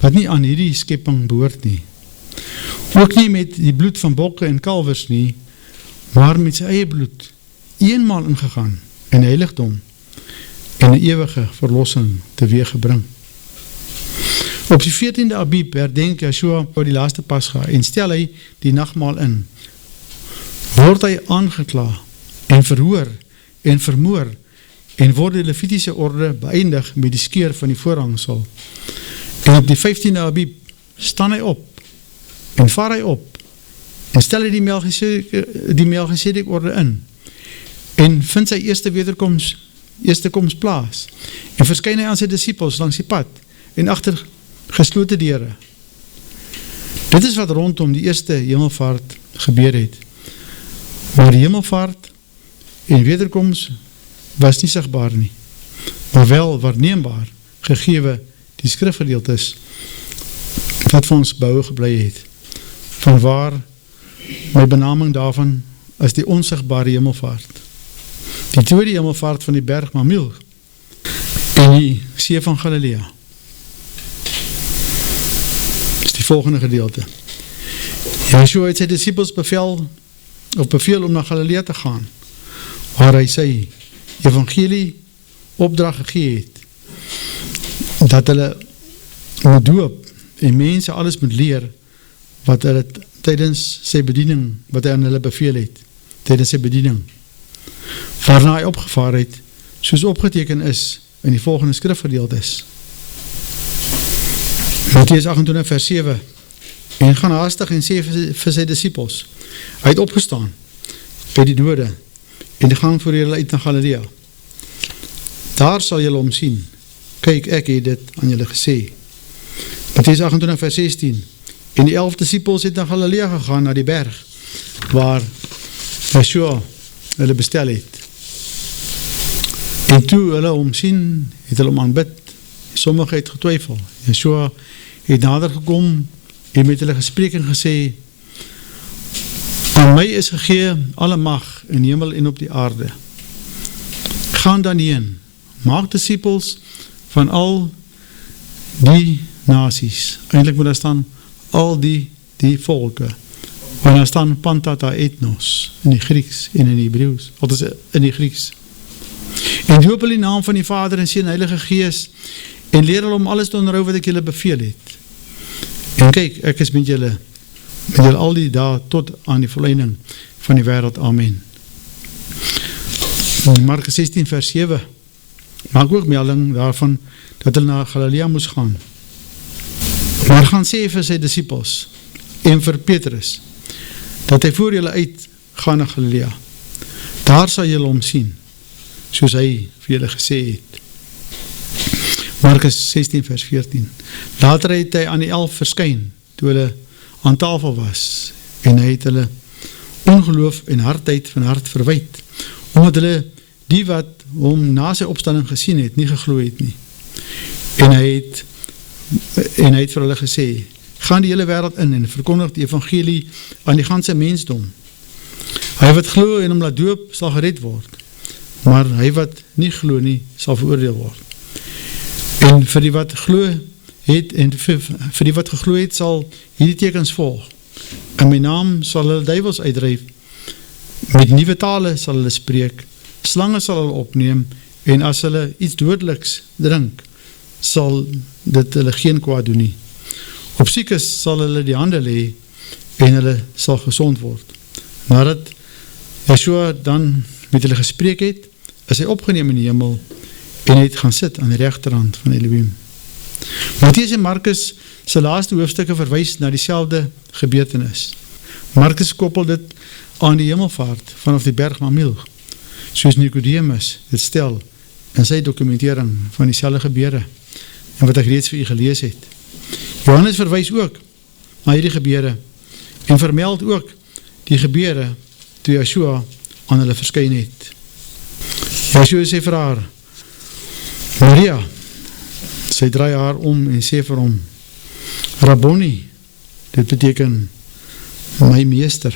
wat nie aan hierdie skepping behoort nie, ook nie met die bloed van bokke en kalvers nie, maar met sy eie bloed, eenmaal ingegaan in heiligdom, en 'n ewige verlossing teweeggebring. Op die 14de Abib herdenk Yeshua oor die laaste Pascha en stel hy die nagmaal in. Word hy aangekla en verhoor en vermoor en word die Levitiese orde beëindig met die skeur van die voorhangsel. En op die 15de Abib staan hy op en vaar hy op en stel hy die Melchisedek orde in en vind sy eerste koms plaas en verskyn hy aan sy disciples langs die pad en agter geslote deure. Dit is wat rondom die eerste hemelvaart gebeur het. Maar die hemelvaart en wederkoms was nie sigbaar nie, maar wel waarneembaar gegewe die skrifgedeeltes wat vir ons behoue gebly het. Vanwaar my benaming daarvan is die onsigbare hemelvaart. Die tweede hemelvaart van die berg Mamil en die see van Galilea. Is die volgende gedeelte. Yeshua het sy disciples beveel om na Galilea te gaan, waar hy sy evangelie opdrag gegee het, dat hulle moet doop en mense alles moet leer wat hulle tydens sy bediening, wat hy aan hulle beveel het, tydens sy bediening, waarna hy opgevaar het, soos opgeteken is in die volgende skrifgedeeltes. Mattheüs 28 vers 7, en gaan haastig en sê vir sy disciples, hy het opgestaan by die dode en die gang voor julle uit na Galilea. Daar sal julle hom sien. Kyk, ek het dit aan julle gesê. Mattheüs 28 vers 16, en die 11 disciples het na Galilea gegaan, na die berg, waar Yeshua hulle bestel het. En toe hulle hom sien, het hulle hom aanbid. Sommige het getwyfel. Yeshua het nader gekom en met hulle gespreek en gesê, aan my is gegee alle mag in hemel en op die aarde. Gaan dan heen, maak disciples van al die nasies. Eindelijk moet daar staan al die volke. Want daar staan pantata ethnos in die Grieks en in die Hebreeuws. Wat is in die Grieks? En doop hulle in die naam van die Vader en Seun en Heilige Gees en leer hulle om alles te onderhou wat ek julle beveel het. En kyk, ek is met julle al die dae tot aan die volleinding van die wêreld. Amen. Markus 16 vers 7 maak ook melding daarvan dat hulle na Galilea moes gaan. Maar gaan sê vir sy disciples en vir Petrus dat hy voor julle uit gaan na Galilea. Daar sal julle hom sien, soos hy vir julle gesê het. Markus 16 vers 14. Later het hy aan die 11 verskyn, toe hulle aan tafel was, en hy het hulle ongeloof en hardheid van hart verwyd, omdat hulle die wat hom na sy opstanding gesien het, nie geglo het nie. En hy het vir hulle gesê, gaan die hele wêreld in en verkondig die evangelie aan die ganse mensdom. Hy wat glo en hom laat doop, sal gered word, maar hy wat nie glo nie, sal veroordeel word. En vir die wat glo het, en vir die wat geglo het, sal hierdie tekens volg. In my naam sal hulle duivels uitdryf, met nuwe tale sal hulle spreek, slange sal hulle opneem, en as hulle iets dodeliks drink, sal dit hulle geen kwaad doen nie. Op siekes sal hulle die hande lê, en hulle sal gesond word. Nadat Yeshua dan met hulle gespreek het, is hy opgeneem in die hemel, en hy het gaan sit aan die regterhand van Elohim. Mattheüs en Markus se laaste hoofstukke verwys na dieselfde gebeurtenis. Markus koppel dit aan die hemelvaart vanaf die berg Mamil, soos Nicodemus dit stel in sy dokumentering van dieselfde gebeure, en wat ek reeds vir u gelees het. Johannes verwys ook na hierdie gebeure, en vermeld ook die gebeure toe Yeshua aan hulle verskyn het. Yeshua sê vir haar, Maria, sy draai haar om en sê vir hom, Rabboni, dit beteken my meester.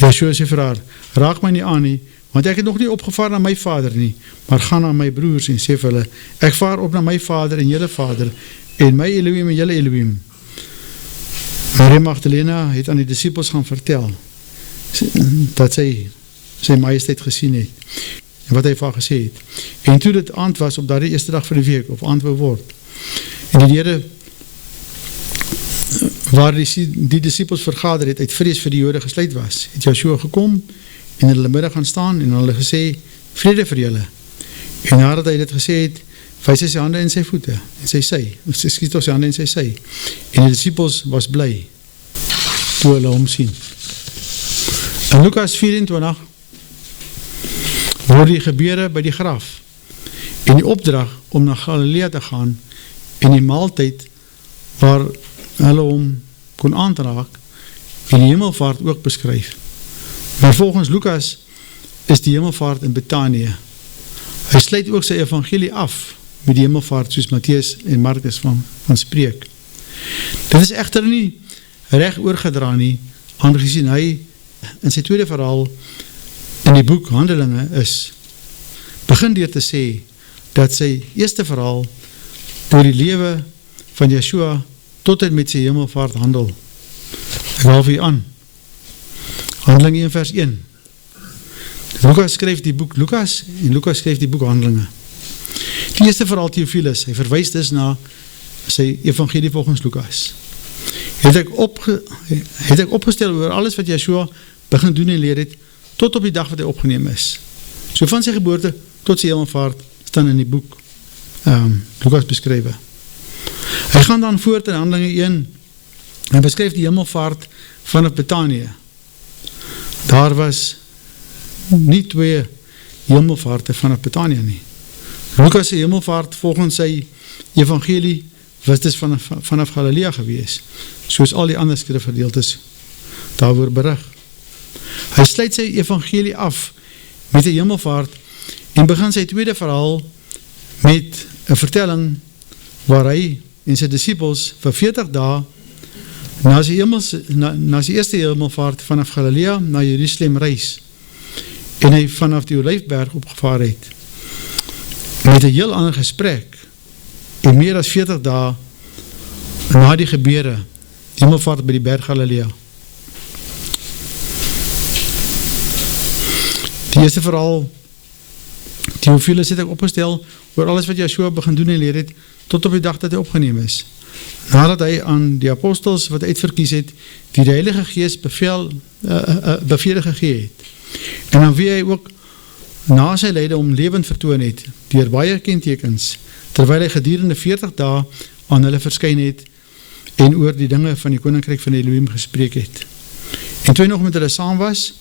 Yeshua sê vir haar, raak my nie aan nie, want ek het nog nie opgevaar na my vader nie, maar gaan na my broers en sê vir hulle, ek vaar op na my vader en julle vader, en my Elohim en julle Elohim. Maria Magdalena het aan die disciples gaan vertel, dat sy majesteit gesien het, en wat hy van gesê het. En toe dit aand was, op daardie eerste dag van die week, of aand wou word, en die Here, waar die disciples vergader het, uit vrees vir die Jode gesluit was, het Joshua gekom, en in hulle middag gaan staan, en hulle gesê, vrede vir julle. En nadat hy dit gesê het, wys hy sy hande en sy voete, en sy hande en sy. En die disciples was bly, toe hulle hom sien. In Lukas 24, word die gebeure by die graf, en die opdrag om na Galilea te gaan, en die maaltyd, waar hulle hom kon aanraak, en die hemelvaart ook beskryf. Maar volgens Lukas is die hemelvaart in Betanië. Hy sluit ook sy evangelie af met die hemelvaart soos Mattheus en Markus van spreek. Dit is echter nie reg oorgedra nie, aangezien hy in sy tweede verhaal in die boek Handelinge is, begin deur te sê dat sy eerste verhaal oor die lewe van Yeshua tot en met sy hemelvaart handel. Ek haal vir aan. Handelinge 1 vers 1. Lukas skryf die boek Lukas en Lukas skryf die boek Handelinge. Die eerste verhaal Theophilus, hy verwys dus na sy evangelie volgens Lukas. Het ek opgestel oor alles wat Yeshua begin doen en leer het, tot op die dag wat hy opgeneem is. So van sy geboorte tot sy hemelvaart staan in die boek Lukas beskrywe. Hy gaan dan voort in Handelinge 1 en beskryf die hemelvaart vanaf Betanië. Daar was nie 2 hemelvaarte vanaf Betanië nie. Lukas se hemelvaart volgens sy evangelie was dus vanaf Galilea gewees, soos al die ander skrifgedeeltes daaroor berig. Hy sluit sy evangelie af met die hemelvaart en begin sy tweede verhaal met 'n vertelling waar hy en sy disciples vir 40 dae na sy eerste hemelvaart vanaf Galilea na Jerusalem reis en hy vanaf die Olijfberg opgevaar het met 'n heel ander gesprek en meer as 40 dae na die gebeure hemelvaart by die berg Galilea. Die eerste verhaal Theophilus het ek opgestel oor alles wat Yeshua begin doen en leer het tot op die dag dat hy opgeneem is. Nadat hy aan die apostels wat uitverkies het, die Heilige Gees bevele gegee het. En aan wie hy ook na sy lyde om lewend vertoon het, deur baie kentekens, terwyl hy gedurende 40 dae aan hulle verskyn het en oor die dinge van die koninkryk van Elohim gespreek het. En toe hy nog met hulle saam was,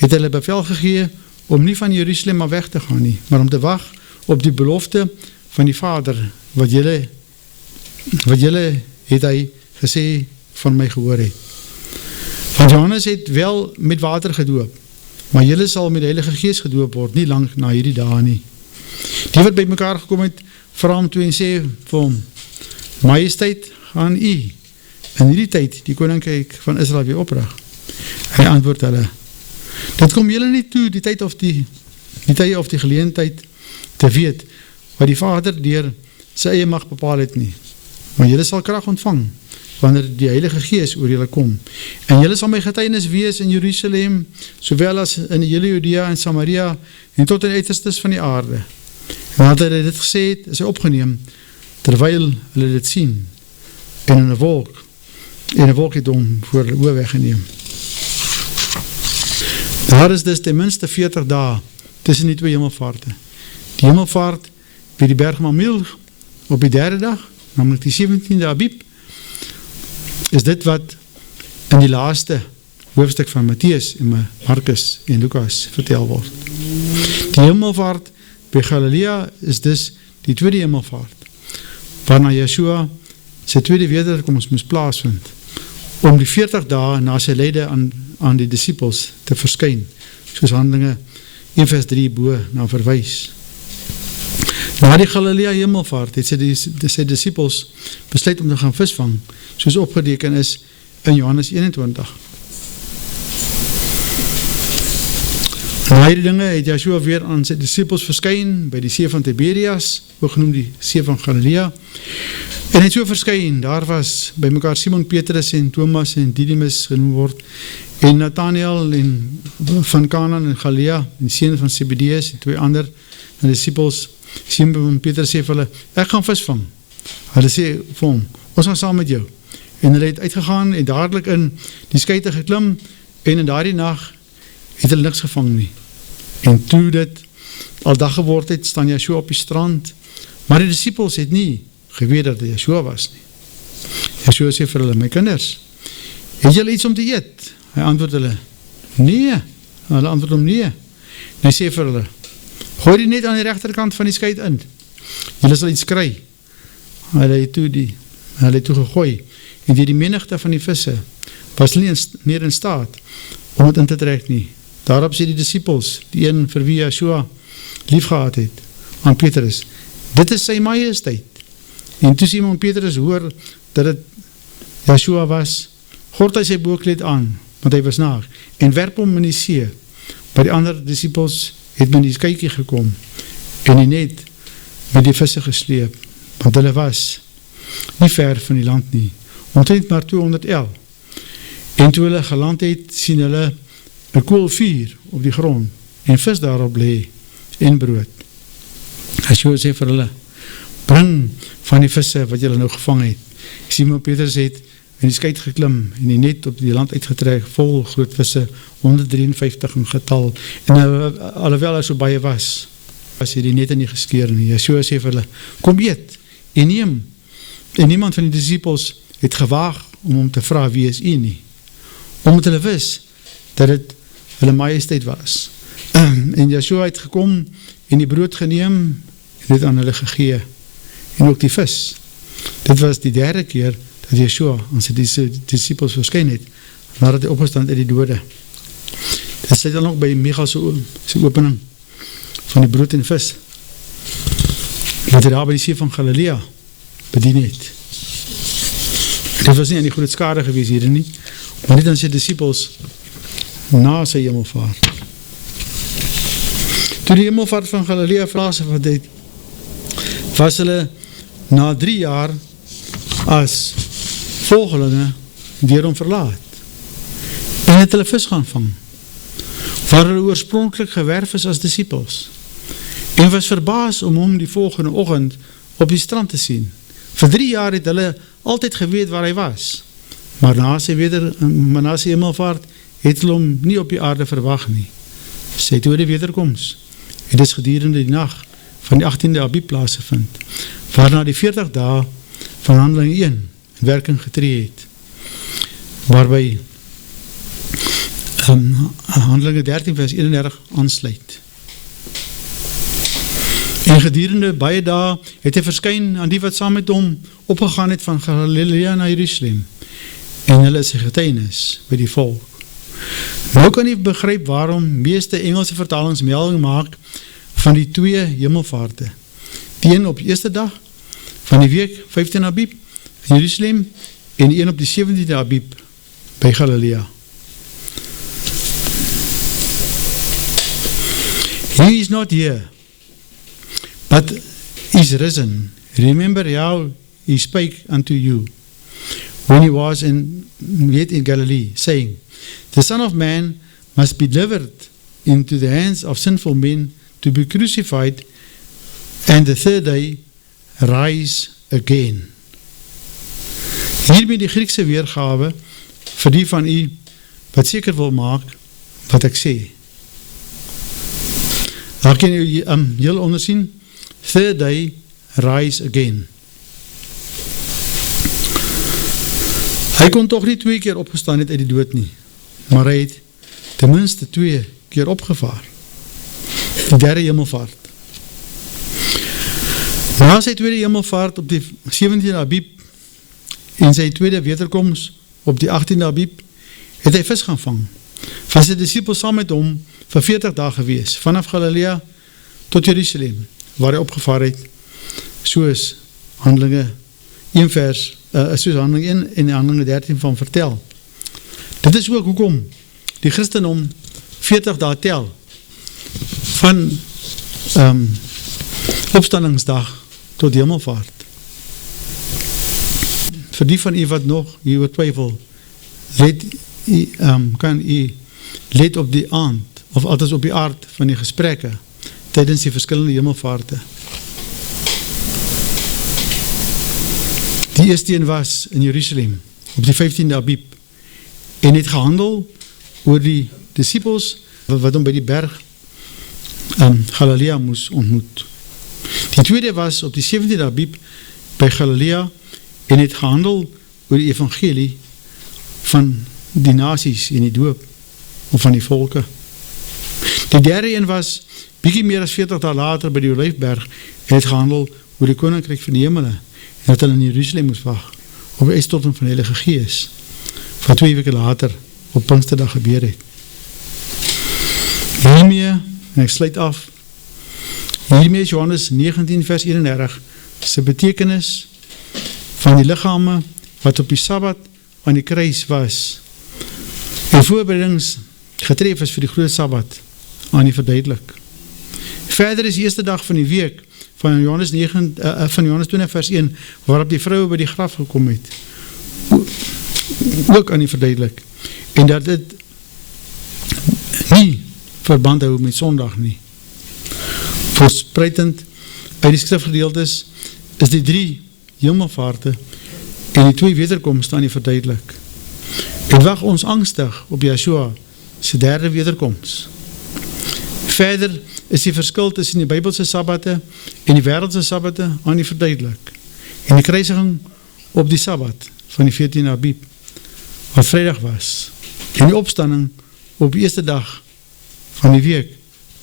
het hulle bevel gegee om nie van Jerusalem maar weg te gaan nie, maar om te wag op die belofte van die Vader, wat julle het hy gesê van my gehoor het. Want Johannes het wel met water gedoop, maar julle sal met die Heilige Gees gedoop word, nie lang na hierdie dae nie. Die wat by mekaar gekom het, vra hom toe en sê vir hom, Majesteit, gaan u in hierdie tyd die koninkryk van Israel weer oprig. Hy antwoord hulle, dit kom julle nie toe die tyd of die geleentheid te weet, wat die Vader deur sy eie mag bepaal het nie. Maar julle sal krag ontvang, wanneer die Heilige Gees oor julle kom. En julle sal my getuienis wees in Jerusalem, sowel as in die hele Judea en Samaria, en tot in die uiterstes van die aarde. En nadat hy dit gesê het, is hy opgeneem, terwyl hulle dit sien, en in 'n wolk het hom voor hulle oë weggeneem. Daar is dus ten minste 40 dae tussen die 2 hemelvaarte. Die hemelvaart by die berg Mamil op die 3de dag, namelijk die 17de Abib, is dit wat in die laaste hoofstuk van Mattheus en Markus en Lukas vertel word. Die hemelvaart by Galilea is dus die 2de hemelvaart, waarna Yeshua sy tweede wederkoms moes plaasvind, om die 40 dae na sy lyde aan die disciples te verskyn, soos Handelinge 1 vers 3 bo na verwys. Na die Galilea hemelvaart het sy disciples besluit om te gaan visvang, soos opgeteken is in Johannes 21. Na hierdie dinge het Yeshua weer aan sy disciples verskyn by die see van Tiberias, ook genoem die see van Galilea, en het so verskyn, daar was by mekaar Simon Petrus en Thomas en Didymus genoem word, en Nathanael en van Kanaan en Galilea, en seun van Zebedeus, en 2 ander en disciples. Simon Petrus sê vir hulle, ek gaan visvang. Hulle sê vir hom, ons gaan saam met jou. En hulle het uitgegaan en dadelik in die skei te geklim, en in daardie nag het hulle niks gevang nie. En toe dit al dag geword het, staan Yeshua op die strand, maar die disciples het nie geweet dat het Yeshua was nie. Yeshua sê vir hulle, my kinders, het julle iets om te eet? Hy antwoord hulle, nee. Hulle antwoord hom, nee. En hy sê vir hulle, gooi die net aan die rechterkant van die skei in. Julle sal iets kry. Hulle het toe gegooi, en die menigte van die visse was nie meer in staat om het in te trek nie. Daarop sê die disciples, die een vir wie Yeshua liefgehad het, aan Petrus, dit is sy majesteit. En toe Simon Petrus hoor dat het Yeshua was, gord hy sy boekleed aan, want hy was naak, en werp hom in die see. By die ander disciples het men die skeikie gekom, en die net met die visse gesleep, want hulle was nie ver van die land nie, omtrent maar 200 el. En toe hulle geland het, sien hulle 'n kool vuur op die grond, en vis daarop lê, en brood. Yeshua sê vir hulle, bring van die visse wat julle nou gevang het. Simon Petrus het in die skei geklim, en die net op die land uitgetrek, vol groot visse, 153 in getal, en alhoewel so baie was hy die net nie geskeur nie. Yeshua sê vir hulle, kom eet, en neem. En niemand van die disciples het gewaag om hom te vra wie is u nie, omdat hulle wis dat het hulle majesteit was. En Yeshua het gekom en die brood geneem en dit aan hulle gegee, en ook die vis. Dit was die 3de keer dat Yeshua aan sy disciples verskyn het, nadat hy opgestaan uit die dode. Dit sê dan ook by Micha sy opening van die brood en vis, dat hy daar by die see van Galilea bedien het. Dit was nie aan die groot skade gewees hier nie, maar net aan sy disciples na sy hemelvaart. Toe die hemelvaart van Galilea plaasgevind het, was hulle na 3 jaar as volgelinge deur hom verlaat, en het hulle vis gaan vang, waar hulle oorspronklik gewerf is as disciples, en was verbaas om hom die volgende oggend op die strand te sien. Vir 3 jaar het hulle altyd geweet waar hy was, maar na sy hemelvaart het hulle hom nie op die aarde verwag nie. Sy tweede wederkoms het dus gedurende die nacht van die 18de Abib plaasgevind, waarna die 40 dae van Handelinge 1 in werking getree het, waarby Handelinge 13 vers 31 aansluit. En gedurende baie dae het hy verskyn aan die wat saam met hom opgegaan het van Galilea na Jerusalem, en hulle is sy getuienis by die volk. Nou kan jy begryp waarom meeste Engelse vertalings melding maak van die 2 hemelvaarte. Die een op die eerste dag van die week 15 Abib in Jerusalem, en die een op die 17de Abib by Galilea. He is not here, but is risen. Remember how he spake unto you when he was yet in Galilee, saying, the Son of Man must be delivered into the hands of sinful men to be crucified, and the 3rd day rise again. Hiermee die Griekse weergawe vir die van u wat seker wil maak wat ek sê. Daar kan jy heel ondersien, 3rd day rise again. Hy kon toch nie 2 keer opgestaan het uit die dood nie, maar hy het ten minste 2 keer opgevaar. Die 3de hemelvaart. Na sy 2de hemelvaart op die 17de Abib en sy 2de wederkoms op die 18de Abib, het hy vis gaan vang. Van sy disciples saam met hom vir 40 dae gewees, vanaf Galilea tot Jerusalem, waar hy opgevaar het, soos Handelinge 1 vers, soos Handelinge 1 en Handelinge 13 van vertel. Dit is ook hoekom die Christendom 40 dae tel, van opstandingsdag tot hemelvaart. Vir die van u wat nog hieroor twyfel, kan u let op die aand, of althans op die aard van die gesprekke, tydens die verskillende hemelvaarte. Die eerste een was in Jerusalem, op die 15de Abib, en het gehandel oor die disciples, wat hom by die berg Galilea moes ontmoet. Die tweede was op die 17de Abib, by Galilea, en het gehandel oor die evangelie van die nasies en die doop, of van die volke. Die derde een was, bietjie meer as 40 dae later by die Olijfberg, en het gehandel oor die koninkryk van die hemele, en dat hulle in Jerusalem moes wag, op die uitstorting van die Heilige Gees, wat 2 weke later, op Pinksterdag gebeur het. Hiermee, en ek sluit af, hiermee is Johannes 19 vers 31, sy betekenis van die liggame, wat op die Sabbat aan die kruis was, en voorbereidings getref is vir die groot Sabbat, aan die verduidelik. Verder is die eerste dag van die week, van Johannes 20 vers 1, waarop die vrou by die graf gekom het, ook aan die verduidelik, en dat dit nie verband hou met Sondag nie. Verspreidend uit die skrifgedeeltes is die 3 hemelvaarte en die 2 wederkomste aan die verduidelik. En wag ons angstig op Yeshua sy 3de wederkoms. Verder is die verskil tussen die Bybelse Sabbate en die wêreldse Sabbate aan die verduidelik. En die kruisiging op die Sabbat van die 14de Abib, wat Vrydag was, en die opstanding op die eerste dag van die week,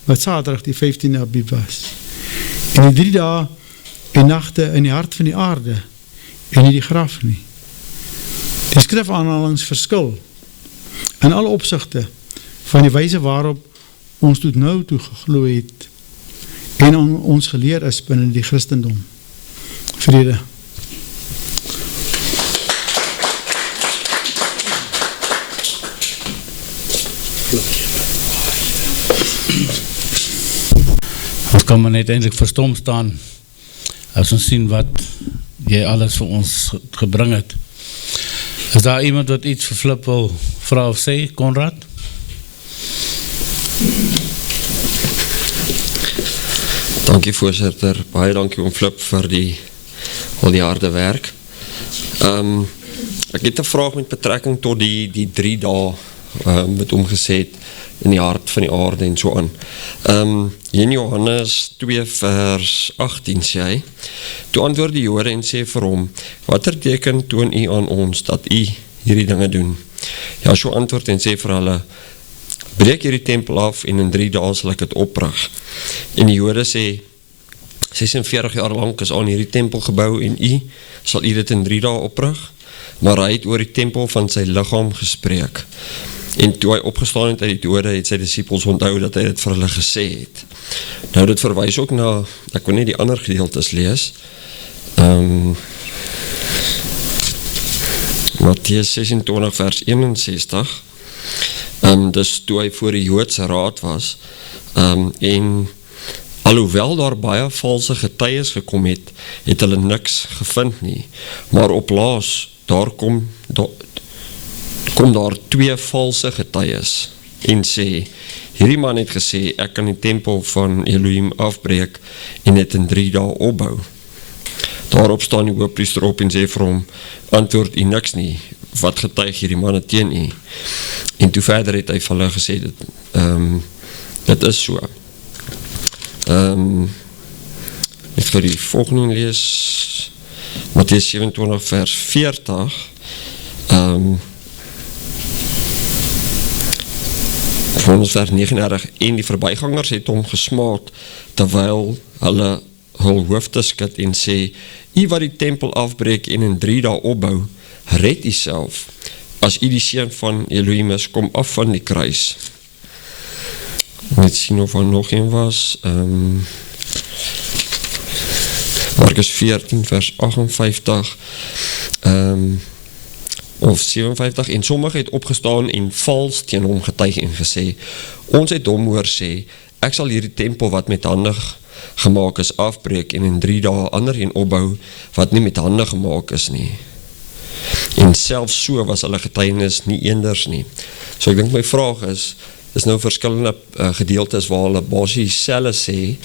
wat Saterdag die 15de Abib was. En die 3 dae en nagte in die hart van die aarde, en nie die graf nie. Die skrifaanhalings verskil in alle opsigte van die wyse waarop ons tot nou toe geglo het en ons geleer is binne die Christendom. Vrede. Ons kan maar net eindelijk verstom staan as ons sien wat jy alles vir ons gebring het. Is daar iemand wat iets vir Flip wil vra of sê, Konrad? Dankie voorsitter, baie dankie om Flip vir al die harde werk. Ek het 'n vraag met betrekking tot die 3 dae wat omgesê het in die hart van die aarde en so aan. In Johannes 2 vers 18 sê hy, toe antwoord die Jode en sê vir hom, watter teken toon u aan ons dat u hierdie dinge doen? Ja, so antwoord en sê vir hulle, breek hierdie tempel af en in 3 dae sal ek het oprig. En die Jode sê, 46 jaar lang is aan hierdie tempel gebou en u sal u dit in 3 dae oprig, maar hy het oor die tempel van sy liggaam gespreek. En toe hy opgestaan het uit die dode, het sy disciples onthou dat hy dit vir hulle gesê het. Nou dit verwys ook na, ek wil nie die ander gedeeltes lees, Mattheus 26 vers 61, dus toe hy voor die Joodse raad was, en alhoewel daar baie valse getuies gekom het, het hulle niks gevind nie, maar op laas, daar kom daar 2 valse getuies en sê, hierdie man het gesê, ek kan die tempel van Elohim afbreek en het in 3 dae opbou. Daarop staan die hoofpriester op en sê vir hom, antwoord u niks nie, wat getuig hierdie manne teen u? En toe verder het hy vir hulle gesê, dit is so. Ek gaan die volgende lees, Mattheus 27 vers 40, Volgens vers 39, en die verbygangers het hom gesmaak, terwyl hulle hul hoofde skud en sê, u wat die tempel afbreek en in 3 dae opbou, red u self, as u die seun van Elohim is, kom af van die kruis. Net sien of er nog een was, Markus 14 vers 58 of 57, en sommige het opgestaan en vals teen hom getuig en gesê, ons het hom hoor sê, ek sal hierdie tempel wat met hande gemaak is afbreek en in 3 dae ander en opbou wat nie met hande gemaak is nie. En selfs so was hulle getuienis nie eenders nie. So ek dink my vraag is nou verskillende gedeeltes waar hulle basies selfe sê,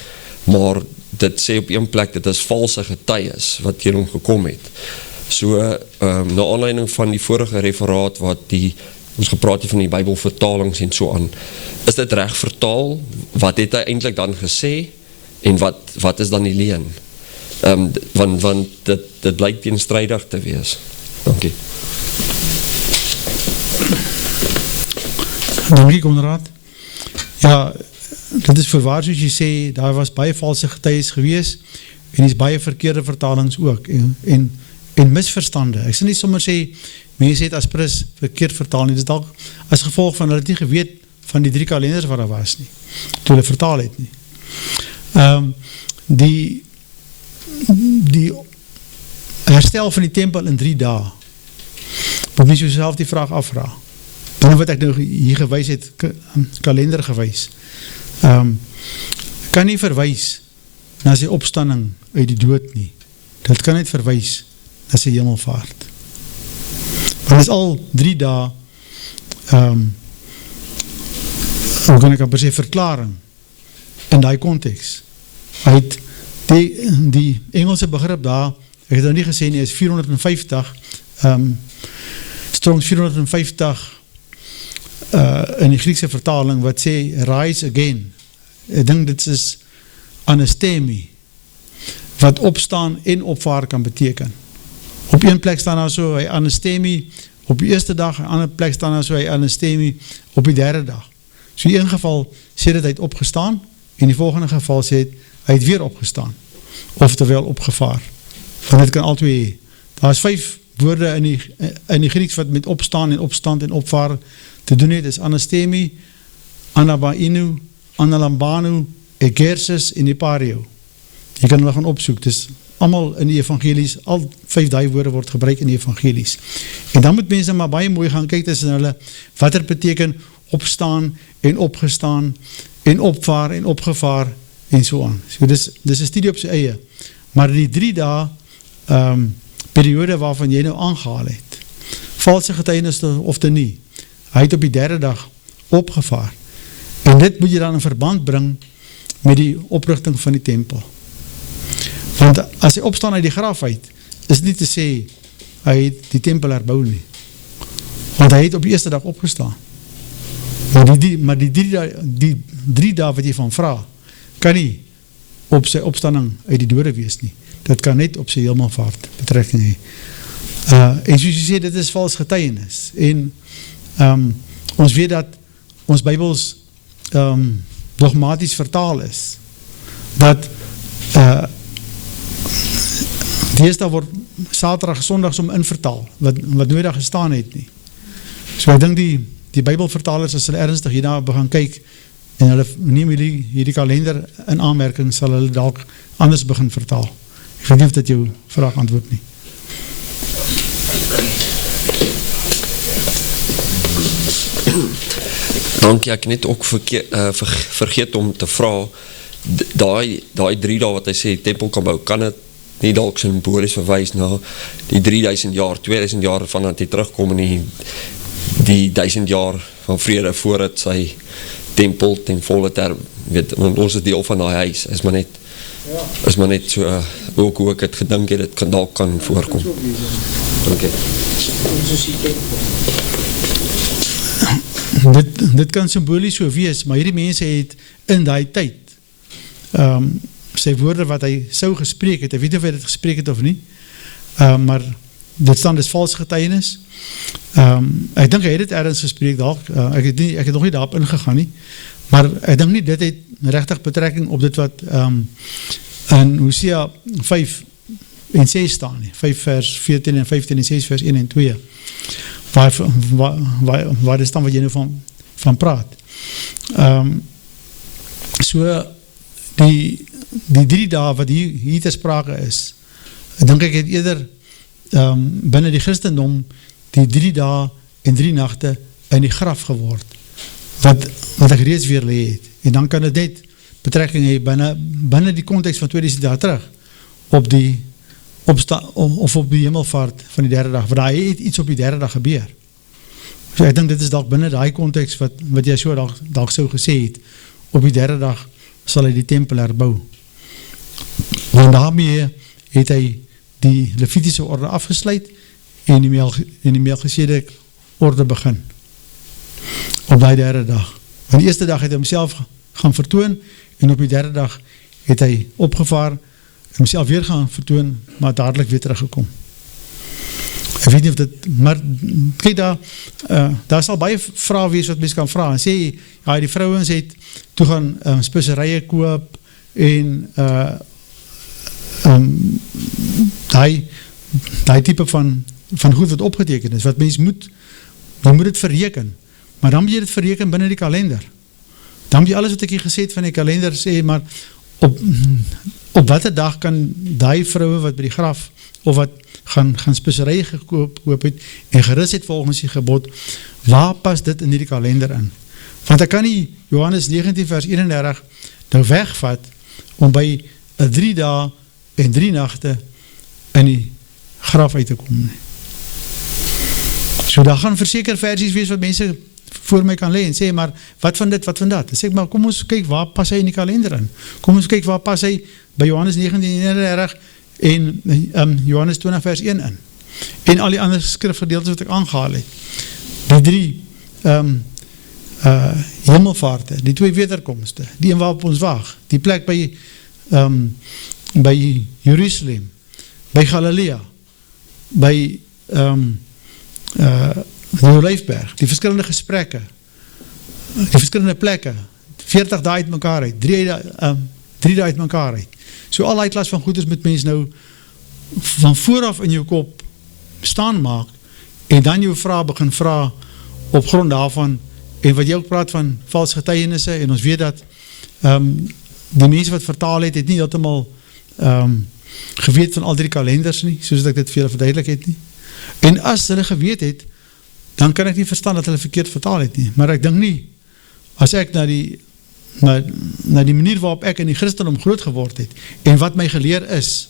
maar dit sê op een plek, dit is valse getuies wat teen hom gekom het. So, na aanleiding van die vorige referaat wat ons gepraat het van die Bybelvertalings en so aan, is dit reg vertaal? Wat het hy eintlik dan gesê? En wat is dan die leuen? Want dit blyk teenstrydig te wees. Dankie. Dankie, Konrad. Ja, dit is voorwaar soos jy sê, daar was baie valse getuies gewees, en is baie verkeerde vertalings ook, en misverstande. Ek sal nie sommer sê, mense het as pris verkeerd vertaal nie, dit is dalk as gevolg van hulle het nie geweet van die 3 kalenders wat daar was nie, toe hulle vertaal het nie. Die herstel van die tempel in 3 dae, moet mens jouself die vraag afvraag. Dan wat ek nou hier gewys het, kalender gewys, kan nie verwys na sy opstanding uit die dood nie. Dit kan net verwys na sy hemelvaart. Want is al 3 dae, hoe kan ek amper sê, verklaring in die konteks. Hy het die Engelse begrip daar, ek het nou nie gesê nie, is 450, Strong's 450 in die Griekse vertaling, wat sê, rise again. Ek dink dit is anastemie, wat opstaan en opvaar kan beteken. Op een plek staan daar so, hy anastemie op die eerste dag, en ander plek staan daar so, hy anastemie op die 3de dag. So in een geval sê dit hy het opgestaan, en die volgende geval sê hy het weer opgestaan, oftewel opgevaar. Want dit kan al twee, daar is 5 woorde in die Grieks wat met opstaan en opstand en opvaar te doen het, is anastemie, anabainu, analambanu, egersis en epario. Jy kan hulle gaan opsoek, dis allemaal in die evangelies, al 5 die woorde word gebruik in die evangelies. En dan moet mense maar baie mooi gaan kyk tussen hulle, wat er beteken opstaan en opgestaan, en opvaar en opgevaar, en so aan. So dis een studie op sy eie. Maar die 3 dae periode waarvan jy nou aangehaal het, valse getuienis of te nie, hy het op die 3de dag opgevaar. En dit moet jy dan in verband bring met die oprigting van die tempel. Want as hy opstaan uit die graf uit, is nie te sê, hy het die tempel herbou nie. Want hy het op die eerste dag opgestaan. Maar die 3 dae wat jy van vraag, kan nie op sy opstanding uit die dode wees nie. Dit kan net op sy hemelvaart betrekking hê. En soos jy sê, dit is vals getuienis. En ons weet dat ons Bybels dogmatisch vertaal is. Dat deesdae word Saterdag, Sondags om invertaal, wat nooit daar gestaan het nie. So ek dink die Bybelvertalers, as hulle ernstig hierna begin kyk, en hulle neem hierdie kalender in aanmerking, sal hulle dalk anders begin vertaal. Ek weet nie of dit jou vraag antwoord nie. Dankie, ek net ook vergeet om te vraag, die 3 dae wat hy sê, tempel kan bou, kan het nie dalk symbolies verwys na die 3000 jaar, 2000 jaar van dat hy terugkom en die 1000 jaar van vrede voordat sy tempel ten volle weet, want ons is deel van die huis, is maar net so, ook hoe ek het gedink het, dit dalk kan voorkom. Dankie. Dit kan symbolies so wees, maar hierdie mense het in die tyd sy woorde wat hy sou gespreek het, ek weet nie of hy dit gespreek het of nie, maar dit staan dus vals getuienis. Ek dink hy het dit ergens gespreek dalk, ek het nog nie daarop ingegaan nie, maar ek dink nie dit het regtig betrekking op dit wat in Hosea 5 en 6 staan nie, 5 vers 14 en 15 en 6 vers 1 en 2, waar dit staan wat jy nou van praat. So, die 3 dae wat hier te sprake is, dink ek het eerder binne die Christendom die 3 dae en 3 nagte in die graf geword, wat ek reeds weer lees het, en dan kan het net betrekking hê binne die konteks van 2000 jaar terug, op die hemelvaart van die 3de dag, want daar het iets op die 3de dag gebeur. So ek dink dit is dalk binne die konteks wat jy so dalk so gesê het, op die 3de dag sal hy die tempel herbou. Want daarmee het hy die Levitiese orde afgesluit en die Melchisedek orde begin. Op die 3de dag. Want die eerste dag het hy homself gaan vertoon en op die 3de dag het hy opgevaar, homself weer gaan vertoon, maar dadelijk weer teruggekom. Ek weet nie of dit, maar kijk daar sal baie vrae wees wat mens kan vraag, en sê, ja, die vrouwens het toe gaan speserye koop, en die type van goed wat opgeteken is, wat mens moet het verreken, maar dan moet jy dit verreken binne die kalender. Dan moet jy alles wat ek hier gesê het van die kalender sê, maar op watter dag kan die vrouwe wat by die graf, of wat gaan speserye gekoop het, en gerus het volgens die gebod, waar pas dit in die kalender in? Want ek kan nie Johannes 19 vers 31 nou wegvat, om by 3 dae en 3 nagte in die graf uit te kom. So daar gaan verseker versies wees wat mense voor my kan lees en sê, maar wat van dit, wat van dat? Dan sê ek, maar kom ons kyk waar pas hy in die kalender in? Kom ons kyk waar pas hy by Johannes 19:31 en Johannes 20 vers 1 in? En al die ander skrifgedeeltes wat ek aangehaal het. Die 3 hemelvaarte, die 2 wederkomste, die een waarop ons waag, die plek by Jerusalem, by Galilea, by die Olijfberg, die verskillende gesprekke, die verskillende plekke, 40 dae uit mekaar uit, 3 dae uit mekaar uit. So al die klas van goeders moet mens nou van vooraf in jou kop staan maak, en dan jou vraag begin vraag op grond daarvan, en wat jy ook praat van vals getuienisse, en ons weet dat die mense wat vertaal het nie heeltemal geweet van al 3 kalenders nie, soos ek dit vir julle verduidelik het nie. En as hulle geweet het, dan kan ek nie verstaan dat hulle verkeerd vertaal het nie. Maar ek dink nie, as ek na die manier waarop ek in die Christendom groot geword het, en wat my geleer is,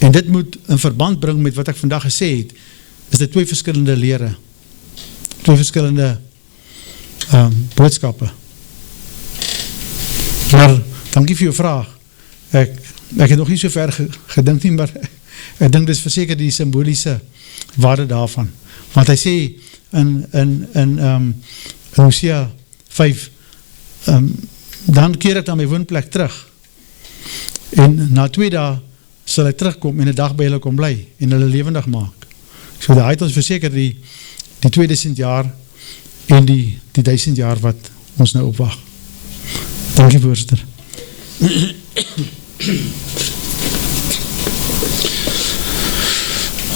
en dit moet in verband bring met wat ek vandag gesê het, is dit 2 verskillende lere, 2 verskillende boodskappe. Maar, dankie vir jou vraag. Ek het nog nie so ver gedink nie, maar ek dink dit is verseker die symboliese waarde daarvan. Want hy sê in Hosea 5, dan keer ek na my woonplek terug. En na 2 dae sal ek terugkom en 'n dag by hulle kom bly en hulle lewendig maak. So daar het ons verseker die 2000 jaar en die 1000 jaar wat ons nou opwag. Dankie voorsitter.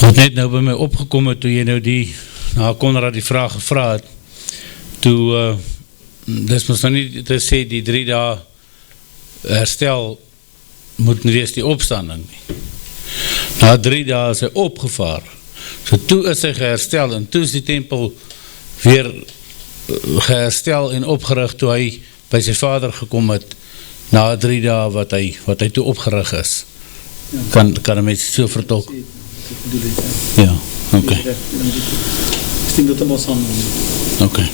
Wat net nou by my opgekom het, toe jy nou Konrad die vraag gevra het, toe, dis mos nou nie te sê, die 3 dae herstel moet nie wees die opstanding nie. Na 3 dae is hy opgevaar, so toe is hy geherstel, en toe is die tempel weer geherstel en opgerig, toe hy by sy vader gekom het, na 3 dae wat hy toe opgerig is. Kan een mens so vertolk? Ja, oké. Ik denk dat het allemaal samen. Oké.